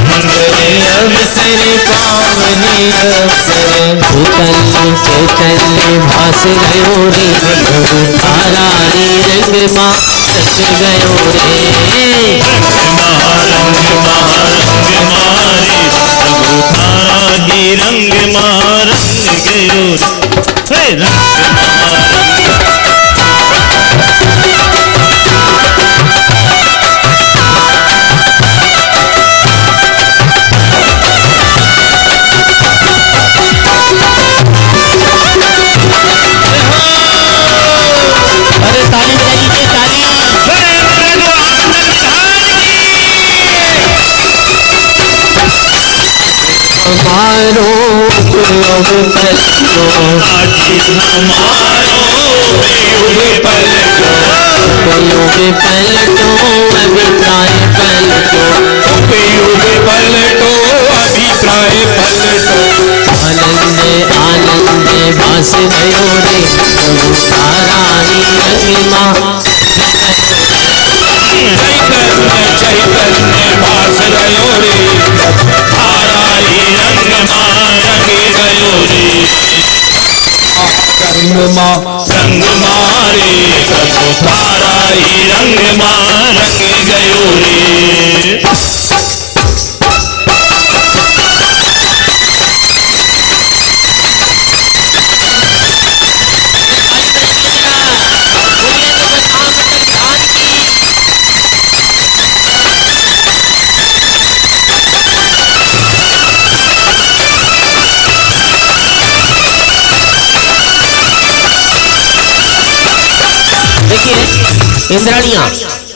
मंगल अवसर पावन अवसर। चैतन्य चैतन्य भास गयो रे, प्रभु थारा ही रंग माँ रच गयो रे। रंग मारे प्रभु थारा ही रंग मार गयो रे। रंग हमारो प्रयोग पलटो, प्रयोग पलटो अभिप्राय पलटो, अभिप्राय पलटो। आनंद आनंद भास गयो रे, प्रभु थारा ही रंग माँ चैतन्य भास गयो रे, थारा ही रंग मार गयो रे। रंग मारे प्रभु थारा ही रंग मार गयो रे। देखिए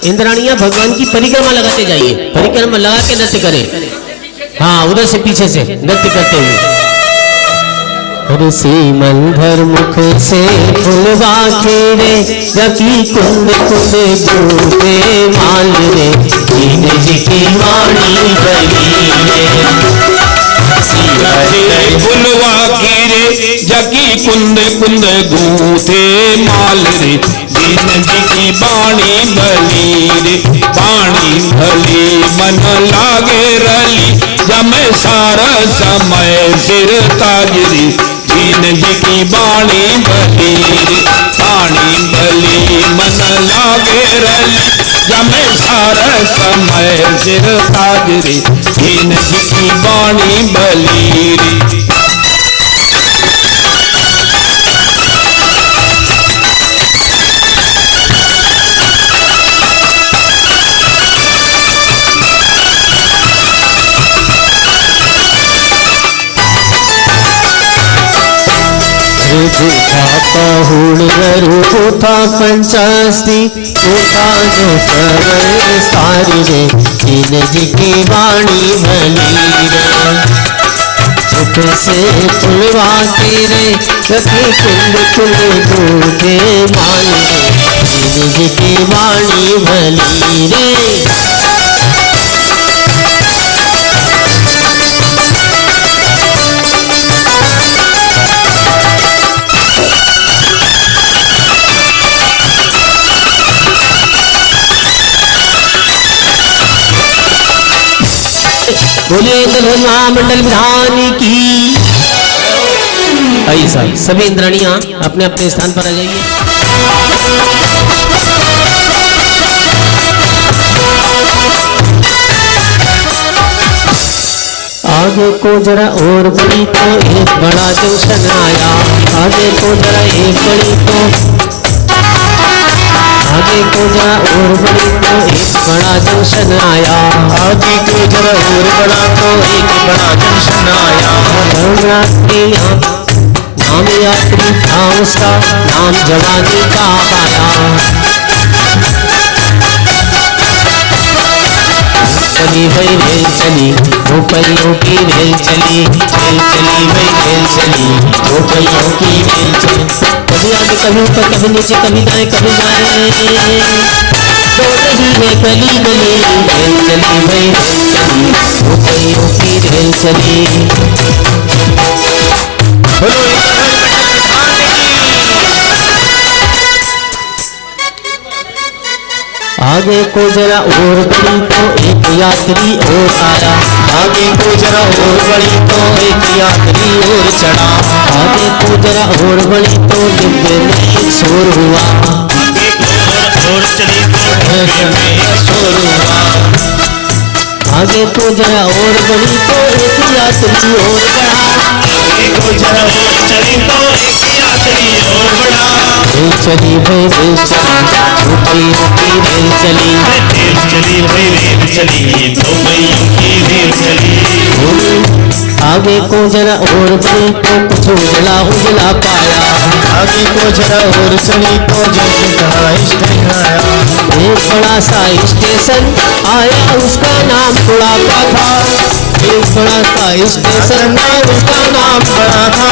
इंद्राणियां भगवान की परिक्रमा लगाते जाइए, परिक्रमा लगा के नृत्य करें। हाँ, उधर से पीछे से नृत्य करते हुए। अरे सीमंधर मुख से फुलवा खेरे, जकी कुंद कुंद जूते माल रे, दीन जी की वाणी बली रे। फुलवा गिरे सखी कुंद कुंद गूथे माल रे दीन जी की बाणी भली रे बाणी भली मन लागे रली जमे सारा समय सिर ताजरी दीन जी की बाणी भली रे बाणी भली मन लागे रली जमे सारा समय सिर ताजरी दीन जी की बाणी भली रे। था पंचास्ती उठा जो सरल सारी रे दीन जी की वाणी भली रे चुप से पुलवा के रे सखी कुंद कुंद दूधे माल रे दीन जी की वाणी भली रे। बोलिए मंडल विधान की। आइए साहब सभी इंद्राणियां अपने अपने स्थान पर आ जाइए। आगे को जरा और बड़ी तो एक बड़ा जंक्शन आया आगे को जरा एक बड़ी तो आगे को जरा और बड़ी तो एक बड़ा जंक्शन आया आगे को जरा और बड़ा तो एक बड़ा जंक्शन आया नाम यात्री था उसका नाम जवानी का पाया चली भाई रेल चली रुपयों की रेल चली भाई रेल चली रुपयों की रेल चली कभी आगे कभी ऊपर कभी नीचे कभी दाएं कभी बाएं दो रही है गली गली रेल चली भाई रेल चली रुपयों की रेल चली। आगे को जरा और बड़ी तो एक यात्री और आया आगे को जरा और बड़ी तो एक यात्री और चढ़ा आगे को जरा और बड़ी तो डिब्बे में एक शोर हुआ आगे को और चली तो शोर हुआ आगे को जरा और बड़ी तो एक यात्री और बढ़ा आगे को जरा और चली तो एक यात्री और बढ़ा रेल चली भाई रेल चली रुपयों की रेल चली भाई रेल चली रुपयों की रेल चली। आगे को जरा और बड़ी तो कुछ उजला उजला पाया आगे को जरा और चली तो जैसे कहा स्टेशन आया एक बड़ा सा स्टेशन आया उसका नाम बुढ़ापा था एक बड़ा सा स्टेशन आया उसका नाम बड़ा था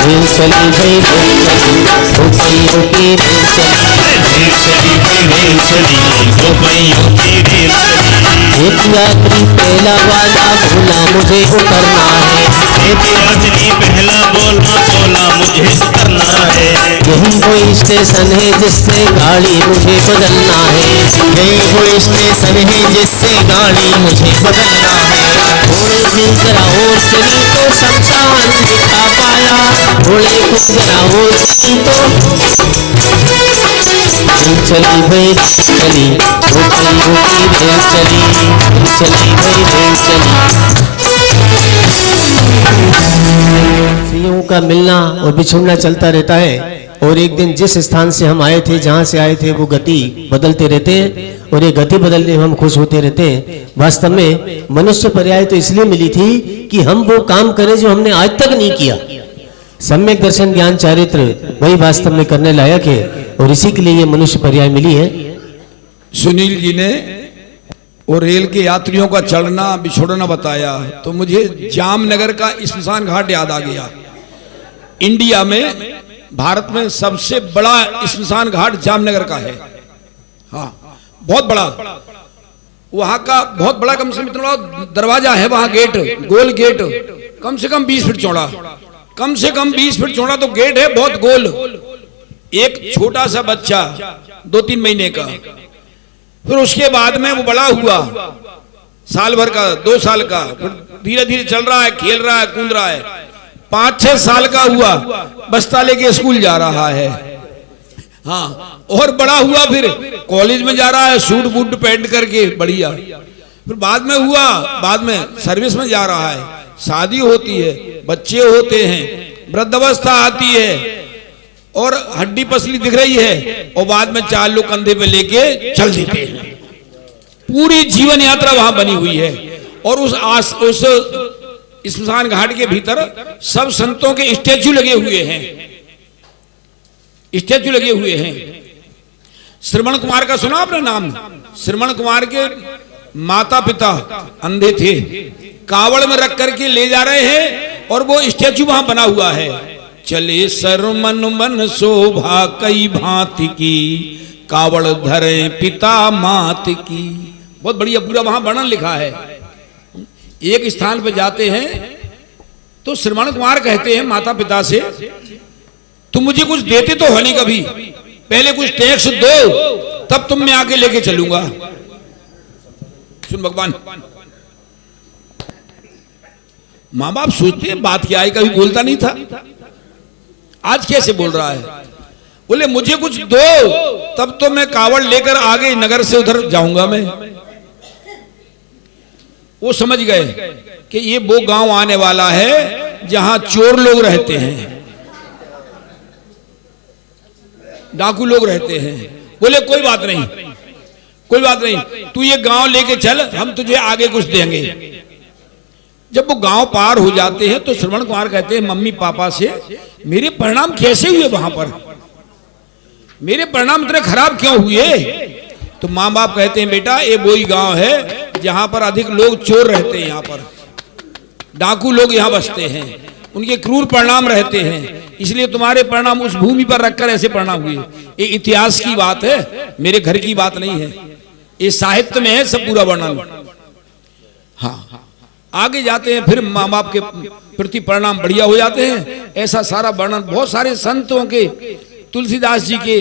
रेल चली भाई रेल चली रुपयों की रेल चली रेल चली रुपयों की रेल चली। एक यात्री पहला वाला बोला मुझे उतरना है एक यात्री पहला बोला मुझे उतरना है यही वो स्टेशन है जिससे गाड़ी मुझे बदलना है यही वो स्टेशन है जिससे गाड़ी मुझे बदलना है। थोड़े दिन जरा और चली तो शमशान दिखा पाया थोड़े कुछ जरा और चली तो चली भाई चली रुपयों की रेल चली भाई रेल चली। स्त्रियों का मिलना और बिछुड़ना चलता रहता है और एक दिन जिस स्थान से हम आए थे जहाँ से आए थे वो गति बदलते रहते हैं और ये गति बदलने में हम खुश होते रहते हैं। वास्तव में मनुष्य पर्याय तो इसलिए मिली थी कि हम वो काम करें जो हमने आज तक नहीं किया। सम्यक दर्शन ज्ञान चारित्र वही वास्तव में करने लायक है और इसी के लिए ये मनुष्य पर्याय मिली है। सुनील जी ने वो रेल के यात्रियों का चढ़ना बिछोड़ना बताया तो मुझे जामनगर का स्मशान घाट याद आ गया। इंडिया में भारत में सबसे बड़ा स्मशान घाट जामनगर का है। हाँ बहुत बड़ा वहां का बहुत बड़ा कम से कम इतना दरवाजा है वहां गेट गोल गेट कम से कम 20 फीट चौड़ा कम से कम 20 फीट चौड़ा तो गेट है, बहुत गोल। एक छोटा सा बच्चा 2-3 महीने का, फिर उसके बाद में वो बड़ा हुआ, साल भर का, 2 साल का, फिर धीरे धीरे चल रहा है, खेल रहा है, कूद रहा है। 5-6 साल का हुआ, बस्ता लेके स्कूल जा रहा है। हाँ, और बड़ा हुआ, फिर कॉलेज में जा रहा है, सूट बूट पहन करके बढ़िया। फिर बाद में हुआ, बाद में सर्विस में जा रहा है, शादी होती है, बच्चे होते हैं, वृद्धावस्था आती है और हड्डी पसली दिख रही है, और बाद में 4 लोग कंधे पे लेके चल देते हैं। पूरी जीवन यात्रा वहां बनी हुई है। और उस स्मशान घाट के भीतर सब संतों के स्टैचू लगे हुए हैं, स्टैचू लगे हुए हैं। श्रवण कुमार का सुना आपने नाम? श्रवण कुमार के माता पिता अंधे थे, कावड़ में रख करके ले जा रहे हैं और वो स्टैचू वहां बना हुआ है। चले सर मन मन शोभा कई भांति की, कावड़ धरे पिता मात की। बहुत बढ़िया, पूरा वहां वर्णन लिखा है। एक स्थान पे जाते हैं तो श्रवण कुमार कहते हैं माता पिता से, तुम मुझे कुछ देते तो हो नहीं कभी, पहले कुछ टैक्स दो तब तुम मैं आके लेके चलूंगा। सुन भगवान, मां बाप सोचते हैं बात क्या है, कभी बोलता नहीं था, आज कैसे बोल रहा है? बोले मुझे कुछ दो तब तो मैं कावड़ लेकर आगे नगर से उधर जाऊंगा मैं। वो समझ गए कि ये वो गांव आने वाला है जहां चोर लोग रहते हैं, डाकू लोग रहते हैं। बोले कोई बात नहीं, कोई बात नहीं, तू ये गांव लेके चल, हम तुझे आगे कुछ देंगे। जब वो गांव पार हो जाते हैं तो श्रवण कुमार कहते हैं मम्मी पापा से, मेरे परिणाम कैसे हुए वहां पर, मेरे परिणाम इतने खराब क्यों हुए? तो माँ बाप कहते हैं बेटा ये वही गांव है जहां पर अधिक लोग चोर रहते हैं, यहाँ पर डाकू लोग यहाँ बसते हैं, उनके क्रूर परिणाम रहते हैं, इसलिए तुम्हारे परिणाम उस भूमि पर रखकर ऐसे परिणाम हुए। ये इतिहास की बात है, मेरे घर की बात नहीं है, ये साहित्य में है सब पूरा वर्णन। हाँ, आगे जाते हैं, फिर माँ बाप के प्रति परिणाम बढ़िया हो जाते हैं, ऐसा सारा वर्णन। बहुत सारे संतों के, तुलसीदास जी के,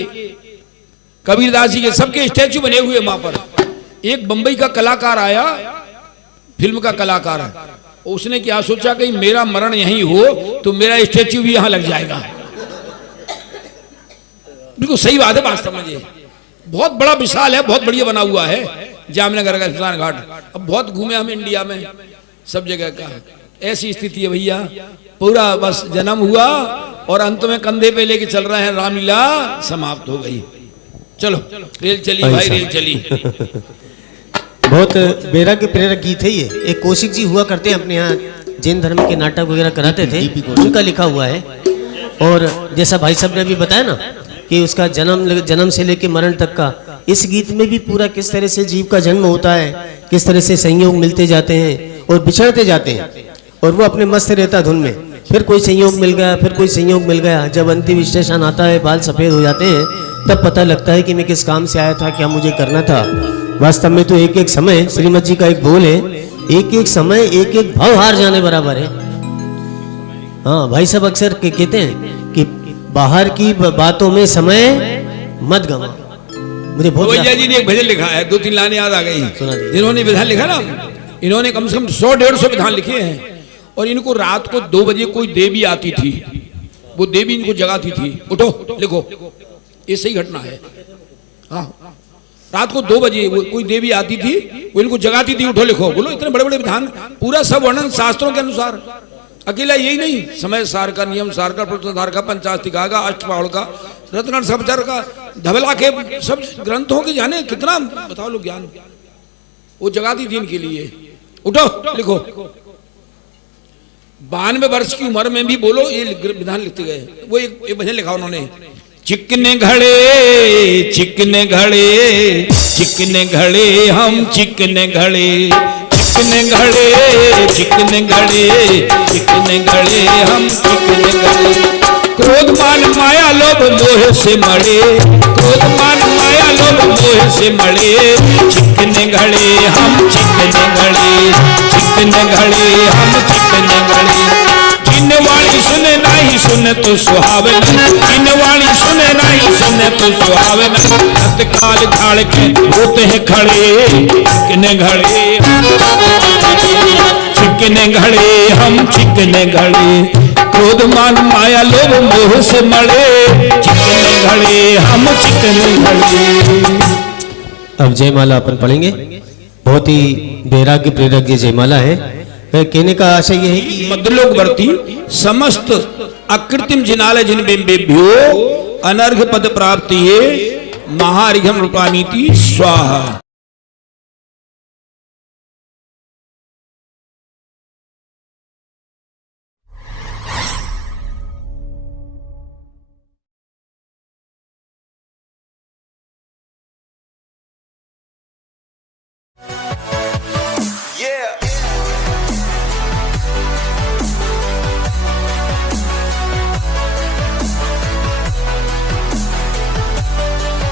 कबीरदास जी के, सबके स्टैचू बने हुए वहां पर। एक बंबई का कलाकार आया, फिल्म का कलाकार है, उसने क्या सोचा कि मेरा मरण यहीं हो तो मेरा स्टैचू भी यहां लग जाएगा। बिल्कुल सही बात है, बात समझिए। बहुत बड़ा विशाल है, बहुत बढ़िया बना हुआ है जामनगर का स्मशान घाट। अब बहुत घूमे हम इंडिया में सब जगह का, ऐसी स्थिति है भैया। पूरा बस जन्म हुआ और अंत में कंधे पे लेके चल रहे हैं, रामलीला समाप्त हो गई। चलो रेल चली भाई, रेल चली। बहुत बेरंग प्रेरक गीत है ये। एक कौशिक जी हुआ करते हैं अपने यहाँ, जैन धर्म के नाटक वगैरह कराते थे, उनका लिखा हुआ है। और जैसा भाई साहब ने अभी बताया ना कि उसका जन्म से लेकर मरण तक का, इस गीत में भी पूरा किस तरह से जीव का जन्म होता है, किस तरह से संयोग मिलते जाते हैं और बिछड़ते जाते हैं, और वो अपने मस्त रहता धुन में। फिर कोई संयोग मिल गया, फिर कोई संयोग मिल गया। जब अंतिम स्टेशन आता है, बाल सफ़ेद हो जाते हैं, तब पता लगता है कि मैं किस काम से आया था, क्या मुझे करना था। वास्तव में तो एक एक समय, श्रीमद जी का एक बोल है, एक एक समय एक एक भाव हार जाने बराबर है। हाँ, भाई साहब अक्सर कहते हैं कि बाहर की बातों में समय मत गवा। मुझे बहुत जी ने एक भजन लिखा है, 2-3 लाइनें याद आ गई। जिन्होंने विधान लिखा ना, इन्होंने कम से कम 100-150 विधान लिखे हैं। और इनको रात को 2 बजे कोई देवी आती थी, वो देवी इनको जगाती थी, उठो लिखो। ये सही घटना है। हाँ, रात को 2 बजे कोई देवी आती थी, वो इनको जगाती थी, उठो लिखो। बोलो इतने बड़े बड़े विधान, पूरा सब वर्णन शास्त्रों के अनुसार। अकेला यही नहीं, समय सार का, नियम सार का, प्रश्नधार का, पंचास्तिका का, अष्टपावड़ का, रत्न सबचर का, धवला के, सब ग्रंथों के जाने कितना बताओ लोग ज्ञान। वो जगाती थी इनके लिए, उठो लिखो। 92 वर्ष की उम्र में भी बोलो ये विधान लिखते गए। वो एक भजन लिखा उन्होंने, चिकने घड़े चिकने घड़े चिकने घड़े हम चिकने घड़े, चिकने घड़े चिकने घड़े चिकने घड़े हम चिकने घड़े। क्रोध मान माया लोभ मोह से मरे, क्रोध मान माया लोभ मोह से मरे। चिकने घड़े हम चिकने घड़े, चिकने घड़े हम चिकने घड़े। जिन वाणी सुने ना सुने तो सुहावन इन वाणी सुने नहीं सुने तो सुहावन तत्काल झाड़ के होते हैं खड़े चिकने घड़े चिकने घड़े हम चिकने घड़े क्रोध मान माया लोभ मोह से मरे चिकने घड़े हम चिकने घड़े। अब जयमाला अपन पढ़ेंगे। बहुत ही वैराग्य प्रेरक ये जयमाला है। कहने का आशय यह है कि मध्यलोक वर्ती समस्त अकृत्रिम जिनालय जिन बिंबेभ्यो अनर्घ पद प्राप्ति महारिघम रूपानीति स्वाहा।